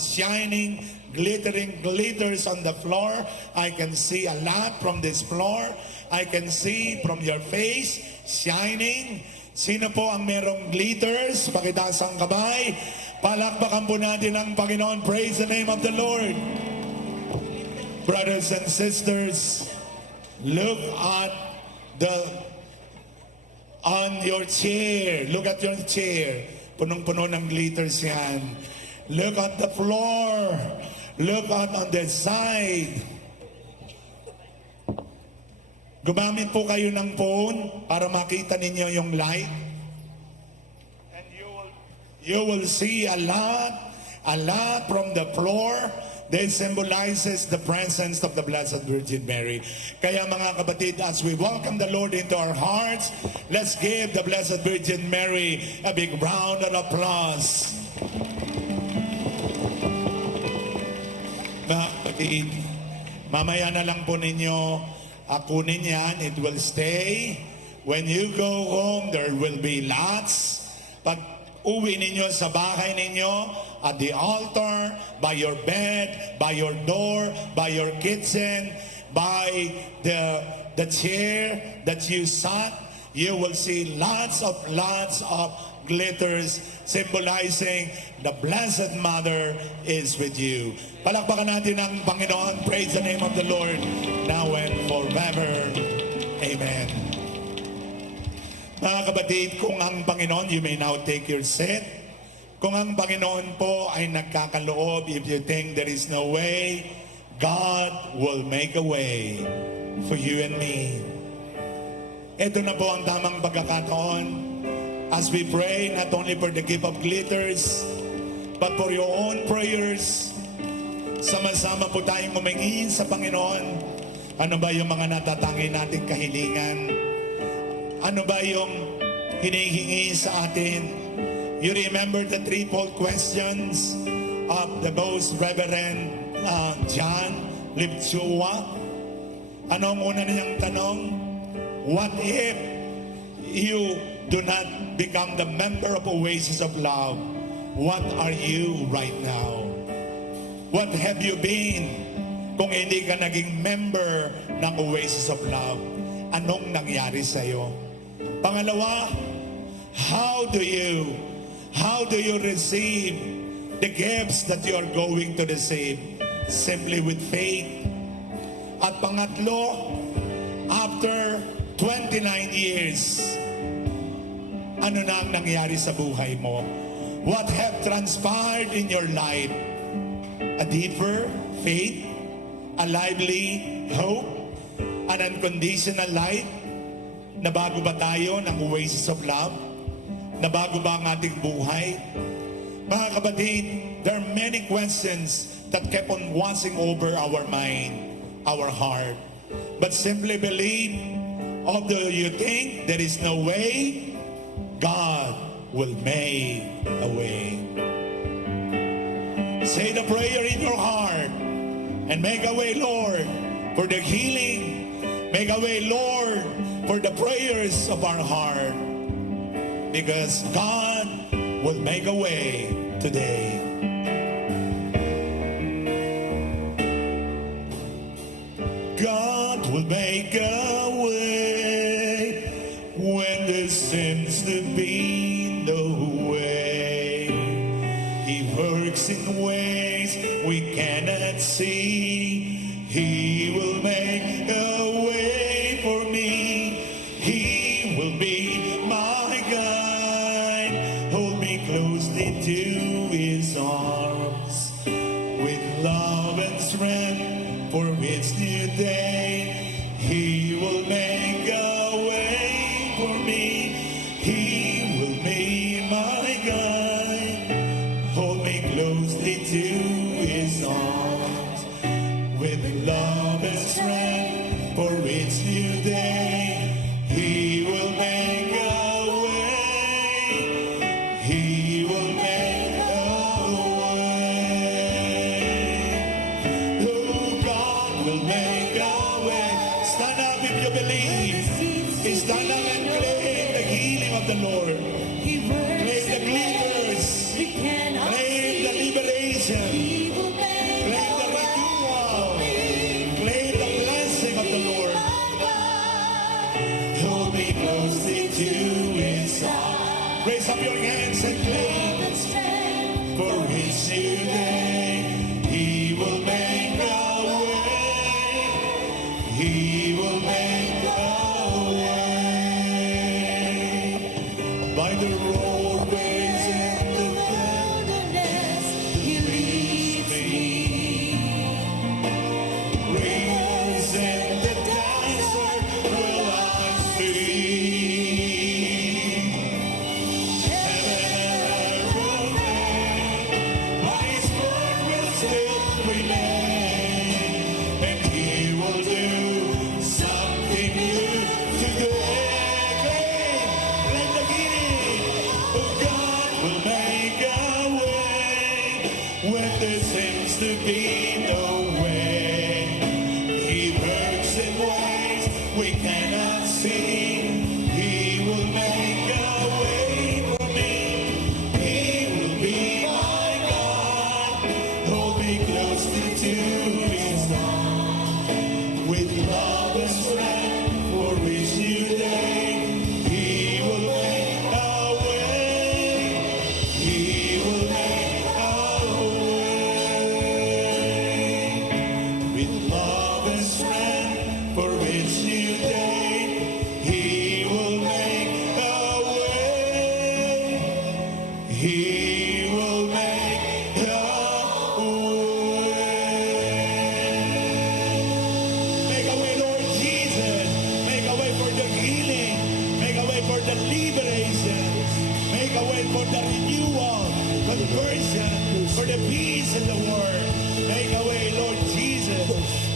shining, glittering glitters on the floor. I can see a lot from this floor. I can see from your face, shining. Sino po ang merong glitters? Pakitaas ang kamay. Palakpakan po natin ang Panginoon. Praise the name of the Lord. Brothers and sisters, look at on your chair. Look at your chair. Punong-puno ng glitters yan. Look at the floor. Look out on the side. Gumamit po kayo ng phone para makita ninyo yung light. And you will see a lot from the floor. That symbolizes the presence of the Blessed Virgin Mary. Kaya mga kapatid, as we welcome the Lord into our hearts, let's give the Blessed Virgin Mary a big round of applause. Mga kapatid, mamaya na lang po ninyo akunin yan, it will stay. When you go home, there will be lots. Pag uwi ninyo sa bahay ninyo, at the altar, by your bed, by your door, by your kitchen, by the chair that you sat, you will see lots of glitters symbolizing the Blessed Mother is with you. Palakpakan natin ang Panginoon. Praise the name of the Lord, now and forever. Amen. Mga kapatid, kung ang Panginoon, you may now take your seat. Kung ang Panginoon po ay nagkakaloob, if you think there is no way, God will make a way for you and me. ito na po ang tamang pagkakataon as we pray not only for the gift of glitters, but for your own prayers. Sama-sama po tayong humingi sa Panginoon. Ano ba yung mga natatangi nating kahilingan? Ano ba yung hinihingi sa atin? You remember the threefold questions of the most Reverend John Lipchua? Ano ang una niyang tanong? What if you do not become the member of Oasis of Love? What are you right now? What have you been kung hindi ka naging member ng Oasis of Love? Anong nangyari sa'yo? Pangalawa, how do you receive the gifts that you are going to receive? Simply with faith. At pangatlo, after 29 years, ano na ang nangyari sa buhay mo? What have transpired in your life? A deeper faith, a lively hope, an unconditional life. Nabago ba tayo ng Oasis of Love? Nabago ba ang ating buhay? Mga kapatid, there are many questions that kept on washing over our mind, our heart. But simply believe, although you think there is no way, God will make a way. Say the prayer in your heart and make a way, Lord, for the healing. Make a way, Lord, for the prayers of our heart. Because God will make a way today. God will make a way when there seems to be no way. He works in ways we cannot see. He will make a way for me. He will be my guide. Hold me closely to His arms with love and strength for its new day. He will make a way for me. He will be my guide. Hold me closely to His arms with love and strength for its new day. He will make a way. He will make a way. Oh, God will make a way. Stand up if you believe. Stand up and claim the healing of the Lord. Claim the glitters. Claim the liberation. Claim the renewal. Claim the blessing of the Lord. Hold me closely to His arms. Raise up your hands and claim for His new day. He will make a way. He will make a way. By the roadways in the wilderness, He leads me. Rivers in the desert will I see. Heaven and earth will fade, but His word will still remain. And He will do something new today. Claim the healing. Oh, God will make a way when there seems to be no way. He works in ways we cannot see. He will make a way for me. He will be my God. Hold me closely to His arms with love and strength for His new day. He will make a way. He will make a way with love and strength for His new day. He will make a way. He will make a way. Make a way, Lord Jesus. Make a way for the healing. for the peace in the world. Make a way, Lord Jesus,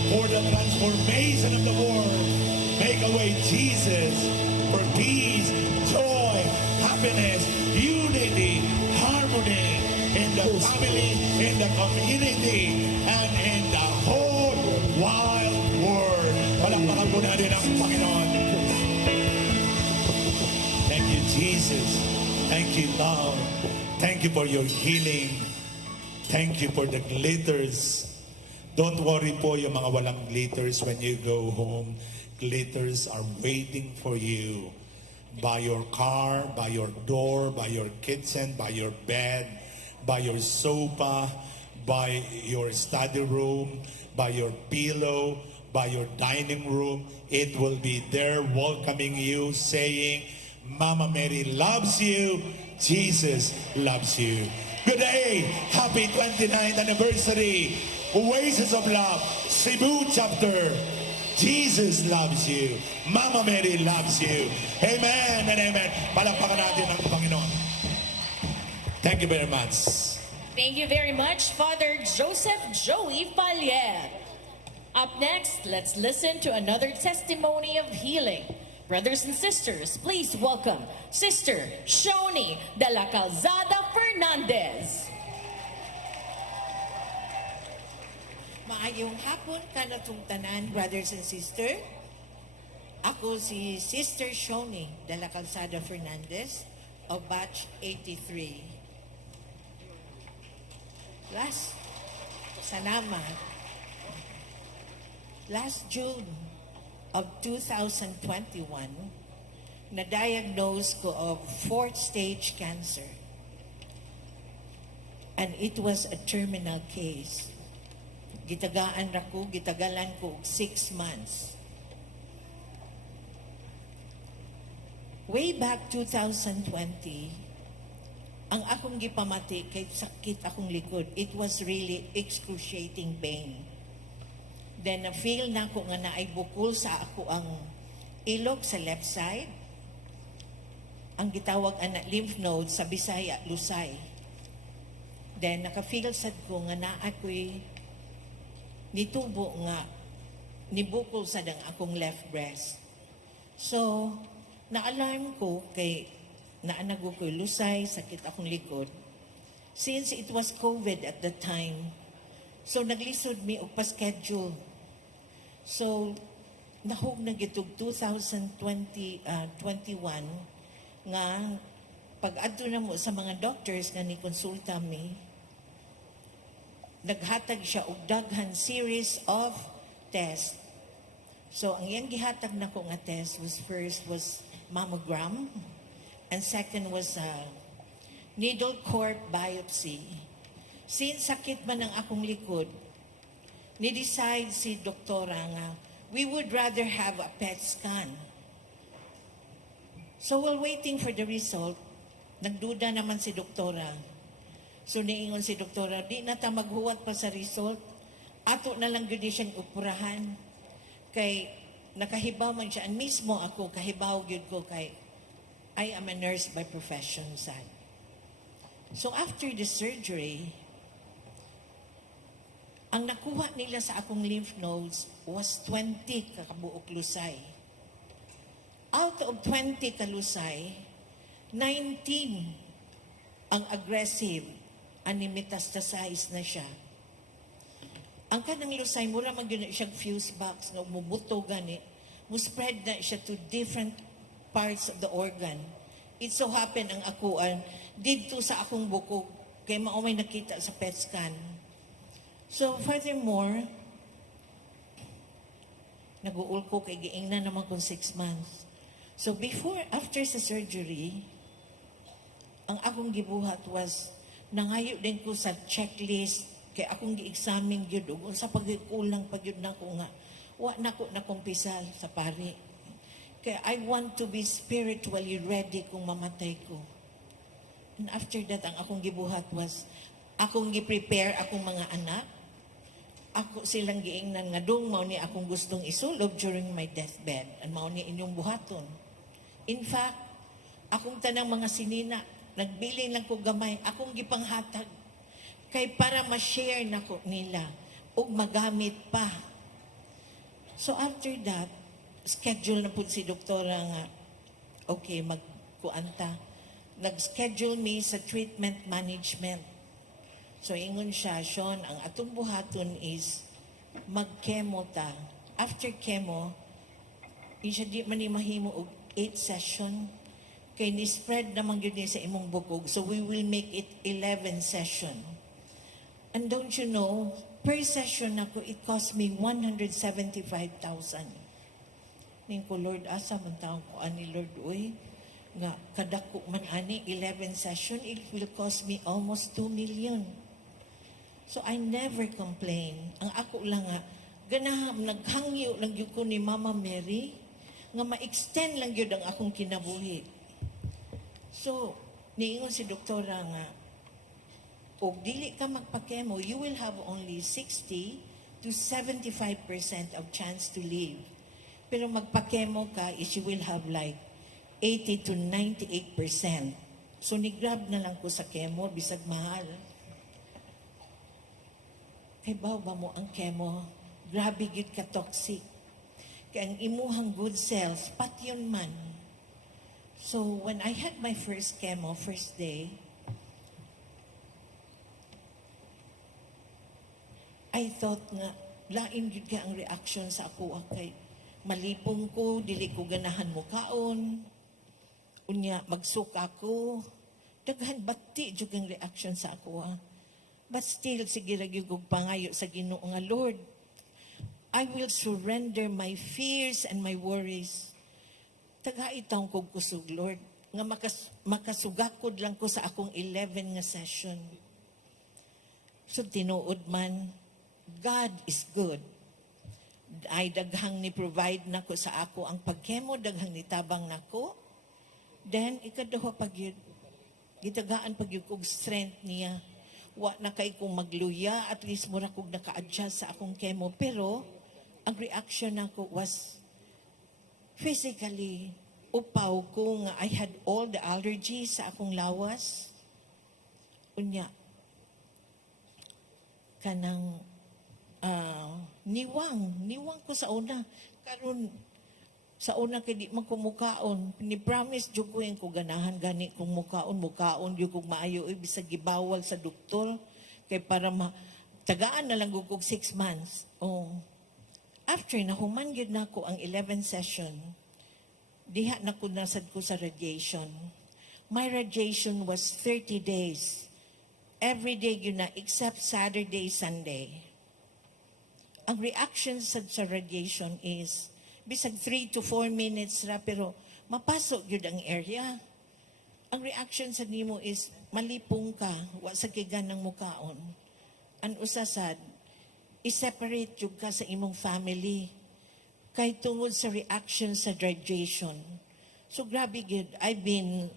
for the transformation of the world. Make a way, Jesus, for peace, joy, happiness, unity, harmony in the family, in the community, and in the whole wide world. Palakpakan po natin ang Panginoon. Thank you, Jesus. Thank you, Lord. Thank you for your healing. Thank you for the glitters. Don't worry po yung mga walang glitters when you go home. Glitters are waiting for you. By your car, by your door, by your kitchen, by your bed, by your sofa, by your study room, by your pillow, by your dining room. It will be there welcoming you, saying, Mama Mary loves you, Jesus loves you. Good day, happy 29th anniversary, Oasis of Love, Cebu chapter. Jesus loves you. Mama Mary loves you. Amen and amen. Palakpakan natin ang Panginoon. Thank you very much. Thank you very much, Father Joseph Joey Pallier. Up next, let's listen to another testimony of healing. Brothers and sisters, please welcome Sister Shoni de la Calzada Fernandez. Maayong hapon kanatong tanan, brothers and sisters. Ako si Sister Shoni de la Calzada Fernandez of Batch 83. Last June of 2021, na-diagnose ko of 4th stage cancer. And it was a terminal case. Gitagalan ko 6 months. Way back 2020, ang akong gipamati kay sakit akong likod. It was really excruciating pain. Then na-feel na ko nga naay bukol sa ako ang ilog sa left side. Ang gitawag ana lymph node sa Bisaya, lusay. Then naka-feel sad ko nga naakoy nitubo nga nibukol sa dang akong left breast. So, na-alarm ko kay naanago ko'y lusay, sakit akong likod. Since it was COVID at the time, so naglisod mi og pa-schedule. So, nahog na gitog 2021 nga pag-adto na mo sa mga doctors nga ni konsulta mi, naghatag siya og daghan series of tests. So, ang iyang gihatag na ko nga test was first was mammogram, and second was needle cord biopsy. Since sakit man ang akong likod, ni-decide si doktora nga, we would rather have a PET scan. So while waiting for the result, nagduda naman si doktora. So niingon si doktora, di na ta maghuwat pa sa result. Ato na lang yun siyang upurahan. Kay nakahibaw man siya. And mismo ako, kahibaw yun ko kay I am a nurse by profession, sad. So after the surgery, ang nakuha nila sa akong lymph nodes was 20 kakabuok lusay. Out of 20 kalusay, 19 ang aggressive, ani metastasize na siya. Ang kanang lusay, mura man yun na siyang fuse box, nga umubuto gani, mo spread na siya to different parts of the organ. It so happen ang akuan, dito sa akong bukog, kay maumay nakita sa PET scan. So furthermore, nag-uul ko kay giing na naman kung 6 months. So after sa surgery, ang akong gibuhat was, nangayo din ko sa checklist, kay akong gi-examine yun, sa pagkulang pag yun na ko nga, wa na ko nakumpisal sa pari. Kaya I want to be spiritually ready kung mamatay ko. And after that, ang akong gibuhat was, akong gi-prepare akong mga anak, ako silang giingnan nga dong mao ni akong gustong isulob during my deathbed, and mao ni inyong buhaton. In fact, akong tanang mga sinina, nagbilin lang ko gamay, akong gipanghatag. Kay para ma-share na ko nila ug magamit pa. So after that, schedule na po si doktora nga, okay, magkuanta. Nag-schedule me sa treatment management. So ingon siya, Sean, ang atong buhaton is mag-chemo ta. After chemo, siya di man ni mahimo og 8 session. Kay ni-spread naman yun niya sa imong bukog. So we will make it 11 session. And don't you know, per session ako, it cost me 175,000. Ning ko, Lord, asa man taong ko ani, Lord, uy, nga kadako man ani, 11 session, it will cost me almost 2 million. So I never complain. Ang ako lang nga, ganaham, naghangyo lang yun ko ni Mama Mary, nga ma-extend lang yun ang akong kinabuhi. So, niingon si doktora nga, o dili ka magpa-chemo, you will have only 60 to 75% of chance to live. Pero magpa-chemo ka is you will have like 80 to 98%. So ni-grab na lang ko sa chemo, bisag mahal. Kay ba mo ang chemo? Grabe gid ka toxic. Kaya ang imuhang good cells, pati yun man. So when I had my first chemo, first day, I thought nga, lain yun ka ang reaction sa ako. Kay malipong ko, dili ko ganahan mo kaon. Unya, magsuka ko. Daghan bati yun ang reaction sa ako. But still, sige lagi kong pangayo sa Ginoo nga, Lord, I will surrender my fears and my worries. Taga-itang kong kusog, Lord, nga makasugakod lang ko sa akong 11 nga session. So, tinuod man, God is good. Ay daghang ni provide nako sa ako ang pagkemo, daghang ni tabang nako. Then ikaduha pag yun, gitagaan pag yun kog strength niya. Wa na kay kong magluya, at least mura kog naka-adjust sa akong chemo. Pero ang reaction nako was physically upaw ko nga I had all the allergies sa akong lawas. Unya, kanang niwang ko sa una. Karon sa una kay di man ko mukaon. Ni-promise jud ko yung ganahan gani kung mukaon jud kog maayo bisag gibawal sa doktor kay para tagaan na lang kog 6 months. Oh. After na human gyud nako ang 11 session, diha na ko nasad ko sa radiation. My radiation was 30 days. Every day yun na except Saturday, Sunday. Ang reaction sa radiation is bisag 3 to 4 minutes ra pero mapasok yun ang area. Ang reaction sa nimo is malipong ka, wa sa kiganang mukaon. Ang usasad, i-separate yun ka sa imong family kay tungod sa reaction sa radiation. So grabe gid, I've been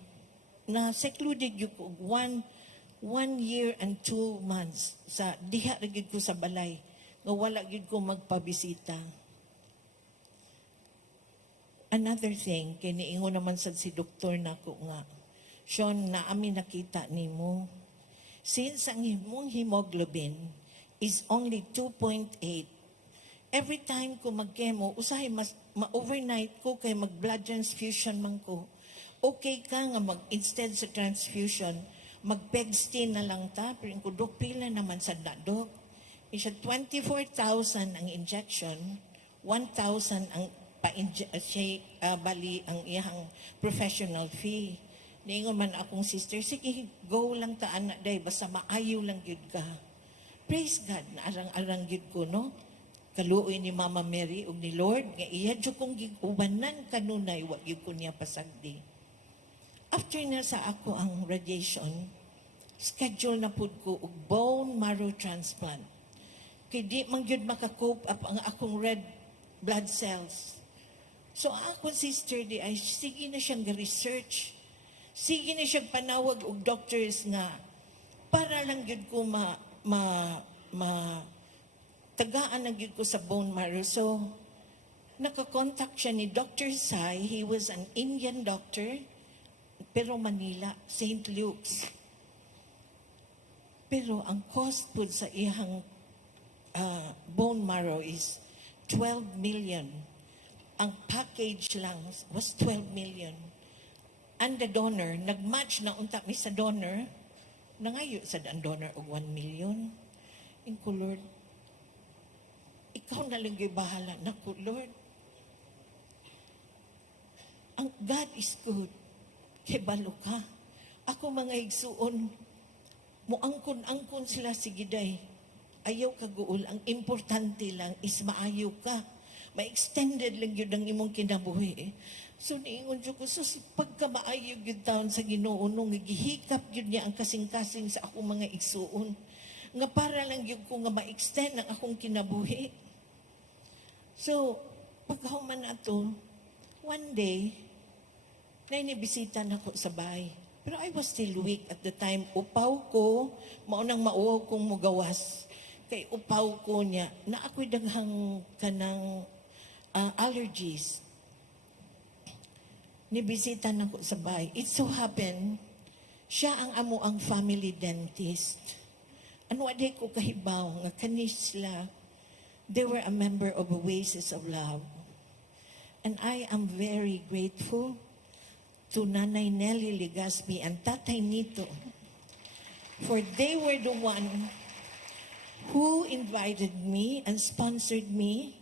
na secluded yun ko 1 year and 2 months sa diha ra gyud ko sa balay nga wala gyud ko magpabisita. Another thing, kay niingon naman sad si doktor nako nga, Sean, na amin nakita nimo. Since ang imong hemoglobin is only 2.8, every time ko mag-chemo, usahay ma-overnight ko kay mag-blood transfusion man ko. Okay ka nga instead sa transfusion, mag-Pegstin na lang ta, pero yung kudok pila naman sa nadok. Isa 24,000 ang injection, 1,000 ang bali ang iyang professional fee. Niingon man akong sister, sige, go lang ta anak day, basta maayo lang yun ka. Praise God, na arang-arang yun ko, no? Kaluoy ni Mama Mary ug ni Lord, nga iya dyo kong gigubanan kanunay, wag yun ko niya pasagdi. After na sa ako ang radiation, schedule na pud ko og bone marrow transplant. Kay di man gyud makakope up ang akong red blood cells. So akong sister di ay sige na siyang research. Sige na siyang panawag og doctors nga para lang gyud ko tagaan na gyud ko sa bone marrow. So nakakontak siya ni Dr. Sai. He was an Indian doctor. Pero Manila, St. Luke's. Pero ang cost po sa iyang bone marrow is 12 million. Ang package lang was 12 million. And the donor, nag-match na unta mi sa donor, nangayo sa ang donor og 1 million. Inko, Lord, ikaw na lang yung bahala. Naku, Lord, ang God is good. Kebalo ka. Ako mga igsuon, muangkon-angkon sila sigiday. Ayaw ka guol. Ang importante lang is maayo ka. Ma-extended lang yun ang imong kinabuhi. So niingon ko, so pagka maayo yun taon sa Ginoo nung gihikap yun niya ang kasing-kasing sa akong mga igsuon. Nga para lang yun ko nga ma-extend ang akong kinabuhi. So, pagkahuman na to, one day, nainibisita na ko sa bahay. Pero I was still weak at the time. Upaw ko, maunang mauwaw kong mugawas. Kay upaw ko niya, na ako'y daghang kanang allergies. Nibisita na ko sa bahay. It so happened, siya ang amo ang family dentist. Ano aday ko kahibaw nga kanis sila, they were a member of Oasis of Love. And I am very grateful to Nanay Nelly Legaspi and Tatay Nito, for they were the one who invited me and sponsored me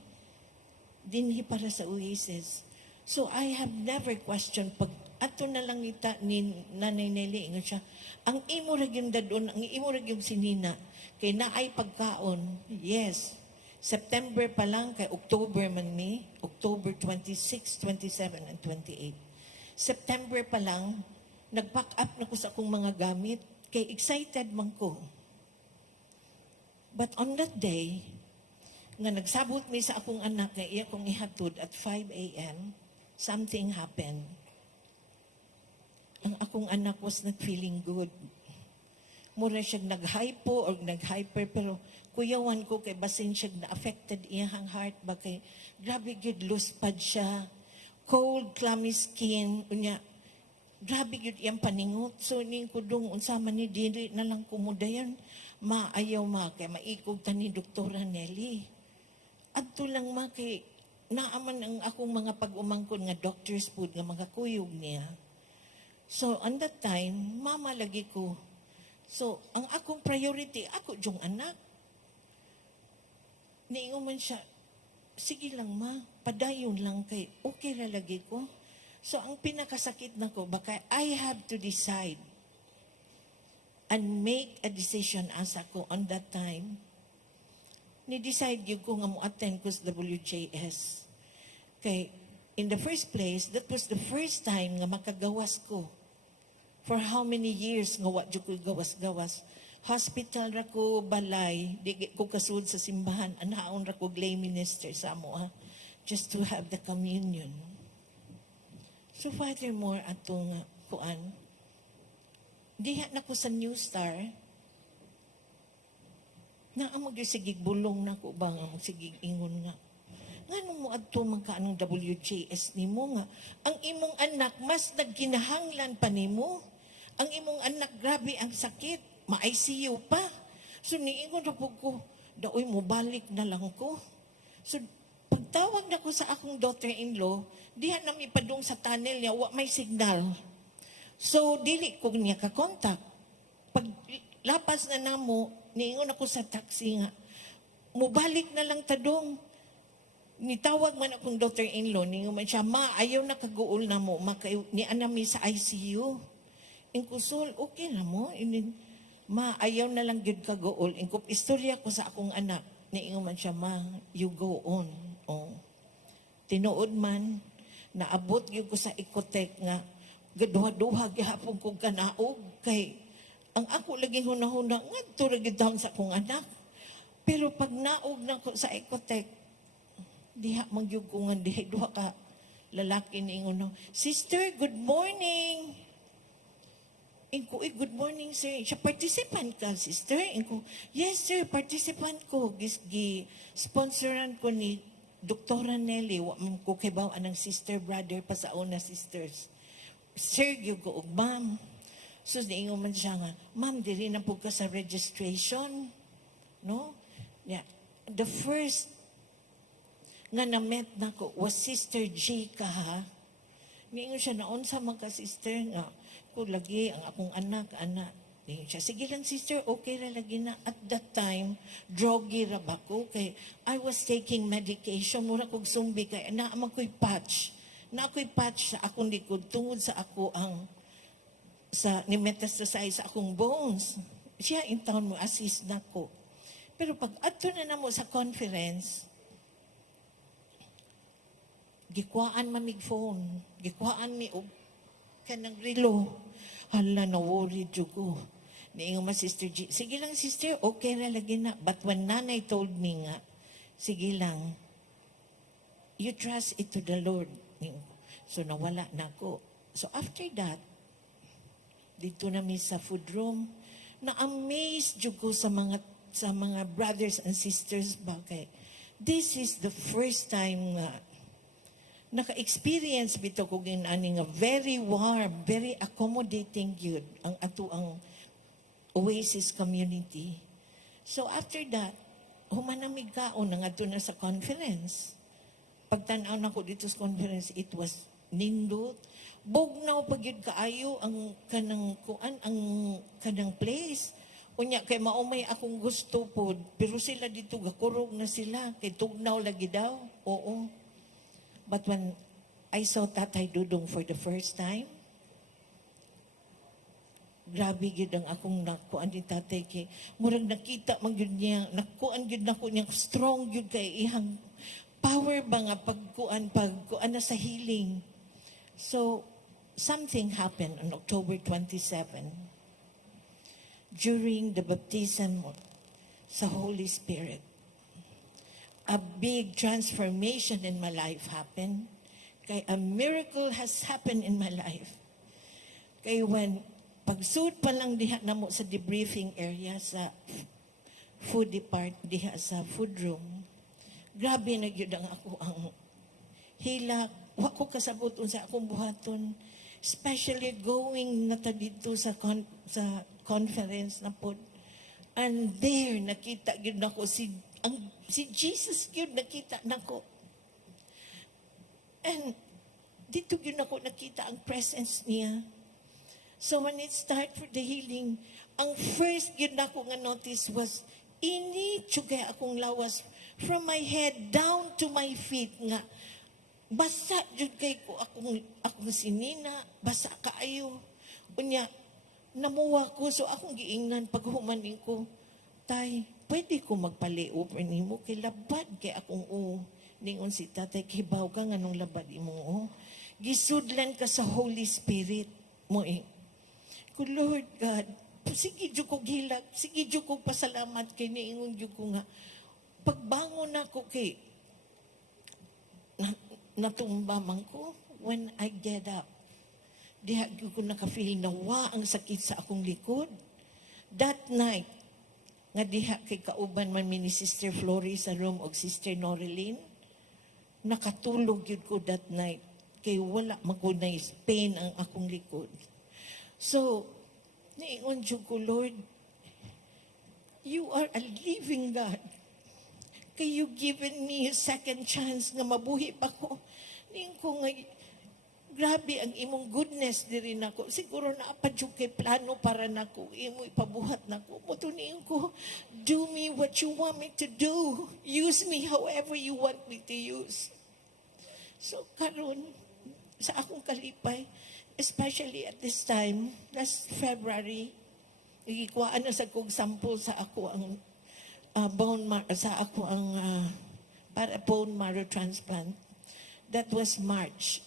dinhi para sa Oasis. So I have never questioned pag ato na lang ita ni Nanay Nelly ingon siya, ang imo ra gyud dadon, ang imo ra gyud sinina kay naay pagkaon. Yes. September pa lang kay October man ni, October 26, 27 and 28. September pa lang nag-pack up na ko sa akong mga gamit kay excited man ko. But on that day, nga nagsabot mi sa akong anak nga iya kong ihatod at 5 a.m., something happened. Ang akong anak was not feeling good. Mura siya nag-hypo or nag-hyper, pero kuyawan ko kay basin siya na-affected iyang heart ba kay grabe gid luspad siya. Cold, clammy skin, unya, grabe yun iyang paningot. So, ning kudong, unsama ni dili na lang kumudayan, maayaw kay maikog ta ni Doktora Nelly. Adto lang kay naaman ang akong mga pag-umangkon nga doctor's food nga mga kuyog niya. So, on that time, mama lagi ko. So, ang akong priority, ako yung anak. Niingon man siya, sige lang ma, padayon lang kay okay ra lagi ko. So ang pinakasakit na ko, baka I have to decide and make a decision as ako on that time. Ni-decide yun ko nga mo attend ko sa WJS. Kay in the first place, that was the first time nga makagawas ko. For how many years nga wa jud ko gawas-gawas. Hospital ra ko, balay, di ko kasud sa simbahan, anaon ra ko lay minister sa amo just to have the communion. So furthermore, atong kuan, diha na ko sa New Star, na amag yung sigig bulong na ko ba nga sigig ingon nga. Nga mo adto man ka anong WJS ni mo nga, ang imong anak mas nagkinahanglan pa nimo. Ang imong anak grabe ang sakit, ma-ICU pa. So niingon na po ko, daoy mo balik na lang ko. So pagtawag na ko sa akong daughter-in-law, diha na mi padung sa tunnel niya, wa may signal. So dili ko niya ka-contact. Pag lapas na namo, niingon ako sa taxi nga, mubalik na lang tadong. Nitawag man akong daughter-in-law, niingon man siya, ma, ayaw na kaguol na mo, ni anami sa ICU. Inkusol, okay na mo. Ma, ayaw na lang yun kaguol. Inkup, istorya ko sa akong anak. Niingon man siya, ma, you go on. Oh. Tinuod man, naabot yun ko sa ikotek nga, gaduha-duha, gihapon kong kanaog. Kay, ang ako lagi hunahuna, nga turagid down sa akong anak. Pero pag naog na ko sa ikotek, diha magyug ko nga, diha duha ka lalaki niingon no, Sister, good morning. Inko, good morning, sir. Siya, participant ka, sister? Inko, yes, sir, participant ko. Sponsoran ko ni Doktora Nelly. Wa man ko kibaw anang sister, brother, pa sa una sisters. Sir, yung ko, ma'am. So, niingon man siya nga, ma'am, diri na po ka sa registration. No? Yeah. The first nga na-met na ko was Sister J ka ha. Niingon siya, naon sa mga sister nga, ko lagi ang akong anak. Niingon siya, sige lang sister, okay ra lagi na. At that time, druggy ra ba ko? Kay I was taking medication, mura kog sumbi, kay naaman ko'y patch. Na ako'y patch sa akong likod, tungod sa ako ang ni metastasize sa akong bones. Siya in town mo assist na ko. Pero pag ato na namo sa conference, gikwaan mamig phone, gikwaan mi og kanang relo. Hala na worried jud ko. Niingon ma Sister G, sige lang sister, okay ra lagi na. But when nanay told me nga, sige lang, you trust it to the Lord. So nawala na ako. So after that, dito na mi sa food room, na-amaze jud ko sa mga brothers and sisters bakay. This is the first time nga naka-experience bito ko ani nga very warm, very accommodating gyud ang ato ang Oasis community. So after that, humanamig kaon na ngadto na sa conference. Pagtan-aw na ko dito sa conference, it was nindot. Bugnaw pagyud kaayo ang kanang place. Unya kay maumay akong gusto pod, pero sila dito gakurog na sila kay tugnaw lagi daw. Oo. But when I saw Tatay Dudong for the first time, grabe gid ang akong nakuan ni Tatay kay murag nakita man gyud niya, nakuan gyud nako niya strong gyud kay ihang power ba nga pagkuan na sa healing. So, something happened on October 27 during the baptism sa Holy Spirit. A big transformation in my life happened. Kay a miracle has happened in my life. Kay when pagsuot pa lang diha namo sa debriefing area sa food diha sa food room, grabe na gyud ang ako ang hilak. Wa ko kasabot sa akong buhaton, especially going na ta dito sa conference na pod. And there nakita gyud nako si Jesus gyud nakita nako. And dito gyud nako nakita ang presence niya. So when it started for the healing, ang first gyud nako nga notice was ini tsugay akong lawas from my head down to my feet nga basa jud kay ko akong sinina, basa kaayo. Unya namuwa ko so akong giingnan pag humaning ko, tay, pwede ko magpaliop nimo kay labad kay akong ningon si tatay kay baw ka nganong labad imo gisudlan ka sa Holy Spirit mo ko Lord God, sige jud ko hilak, sige jud ko pasalamat kay niingon jud ko nga pagbangon ako kay natumba man ko when I get up. Diha ko nakafeel na ang sakit sa akong likod. That night, nga diha kay kauban man ni Sister Flory sa room og Sister Noreline, nakatulog yun ko that night. Kay wala magunay pain ang akong likod. So, niingon jud ko, Lord, you are a living God. Kay you given me a second chance nga mabuhi pa ko. Ning ko nga, grabe ang imong goodness diri nako. Siguro na apadyo kay plano para nako. Imo ipabuhat nako. Mutuniin ko, do me what you want me to do. Use me however you want me to use. So karon sa akong kalipay, especially at this time, last February, igikuhaan na sa kong sample sa ako ang para bone marrow transplant. That was March.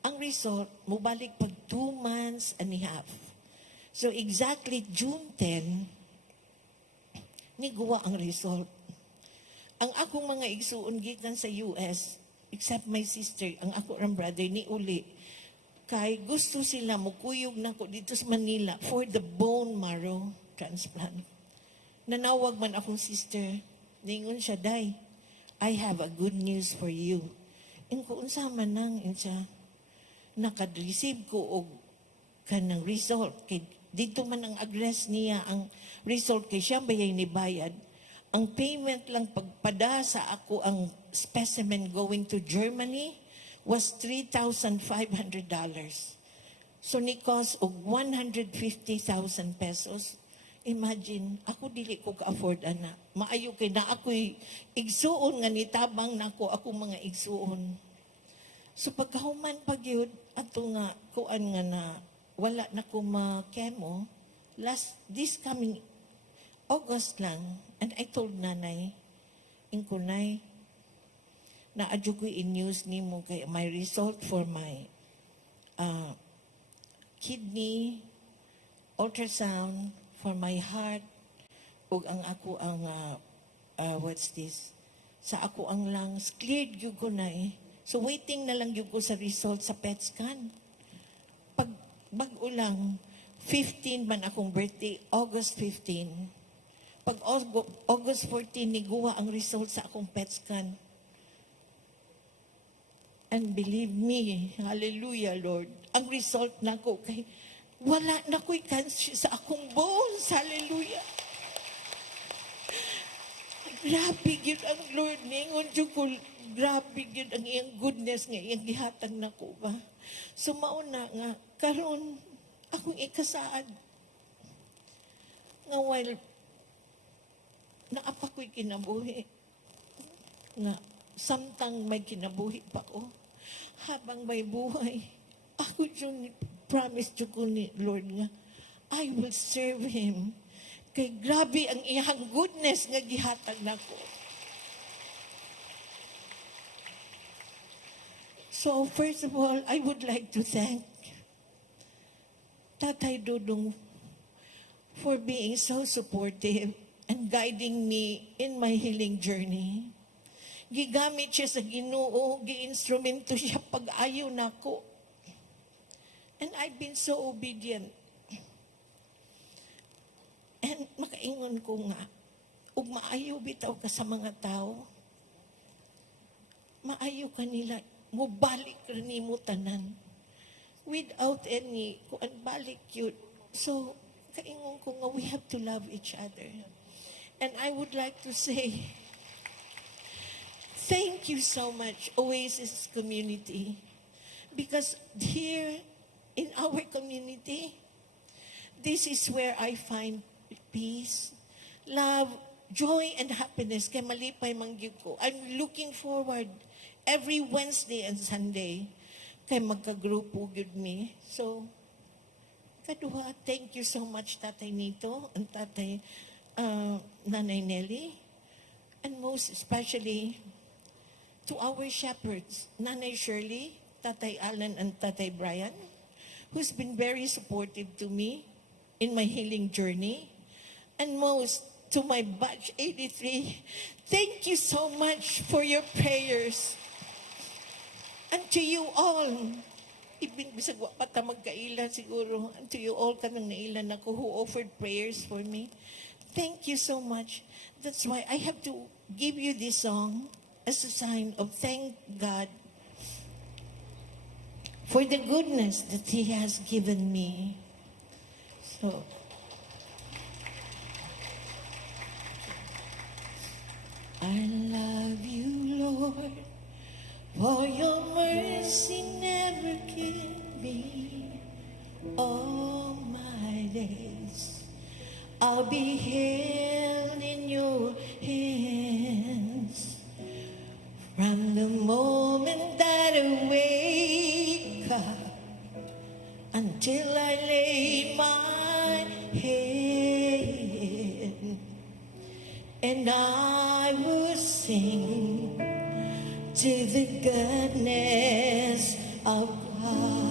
Ang result, mubalik pag 2 months and a half. So exactly June 10, niguwa ang result. Ang akong mga igsuon gikan sa US, except my sister, ang ako ring brother ni uli, kay gusto sila mukuyog na ko dito sa Manila for the bone marrow transplant. Nanawag man akong sister, ningon siya, Day, I have a good news for you. Ko unsa man nang siya, nakad-receive ko og kanang result. Kay, dito man ang address niya, ang result kay siya bayay ni bayad. Ang payment lang pagpada sa ako ang specimen going to Germany was $3,500. So ni cost og 150,000 pesos. Imagine, ako dili ko ka-afford ana. Maayo kay na ako'y igsuon nga nitabang nako ako mga igsuon. So pagkahuman pagyud ato nga kuan nga na wala na ko ma-chemo this coming August lang, and I told nanay, inkunay, na adyo ko in-news ni mo kay my result for my kidney, ultrasound, for my heart, ug ang ako ang, what's this, sa ako ang lungs, cleared yun ko na eh. So waiting na lang yun ko sa result sa PET scan. Pag bago lang, 15 man akong birthday, August 15. Pag August 14, niguha ang result sa akong PET scan. And believe me, hallelujah, Lord, ang result na ko kay wala na ko'y cancer sa akong bones. Hallelujah. Grabe yun ang Lord. Ningon dyan ko, grabe yun ang iyang goodness nga iyang gihatag na ko ba. So mauna nga, karon akong ikasaad. Nga while naapa ko'y kinabuhi. Nga, samtang may kinabuhi pa ko. Habang may buhay, ako yung promise ko ni Lord nga, I will serve Him. Kay grabe ang iyang goodness nga gihatag na ko. So first of all, I would like to thank Tatay Dudong for being so supportive and guiding me in my healing journey. Gigamit siya sa Ginoo, gi-instrumento siya pag-ayaw na ko. And I've been so obedient. And makaingon ko nga, ug maayo bitaw ka sa mga tao, maayo ka nila, mubalik ka nimo tanan. Without any, kuan balik yun. So, kaingon ko nga, we have to love each other. And I would like to say, thank you so much, Oasis community. Because here, in our community, this is where I find peace, love, joy, and happiness. Kaya malipay mangyug ko. I'm looking forward every Wednesday and Sunday kay magka-grupo gyud me. So, kaduha, thank you so much Tatay Nito and Tatay Nanay Nelly, and most especially to our shepherds, Nanay Shirley, Tatay Alan, and Tatay Brian, who's been very supportive to me in my healing journey. And most to my batch 83, thank you so much for your prayers. And to you all, ibig bisag wa pa ta magkaila siguro, and to you all kanang nailan ako who offered prayers for me. Thank you so much. That's why I have to give you this song as a sign of thank God for the goodness that He has given me. So, I love you, Lord, for your mercy never can be. All my days I'll be held in your hands. From the moment that I wake up until I lay my head, and I will sing to the goodness of God.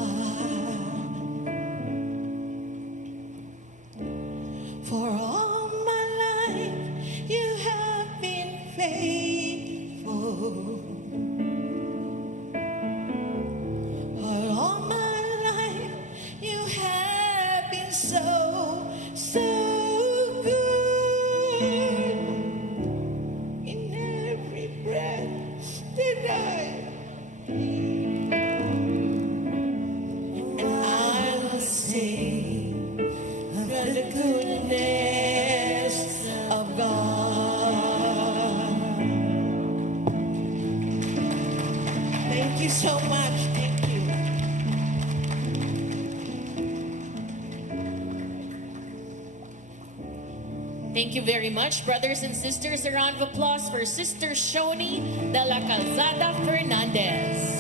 For all my life you have been faithful. For all my life you have been so, so good. In every breath that I will sing Thank you very much, brothers and sisters. A round of applause for Sister Shoni de la Calzada Fernandez.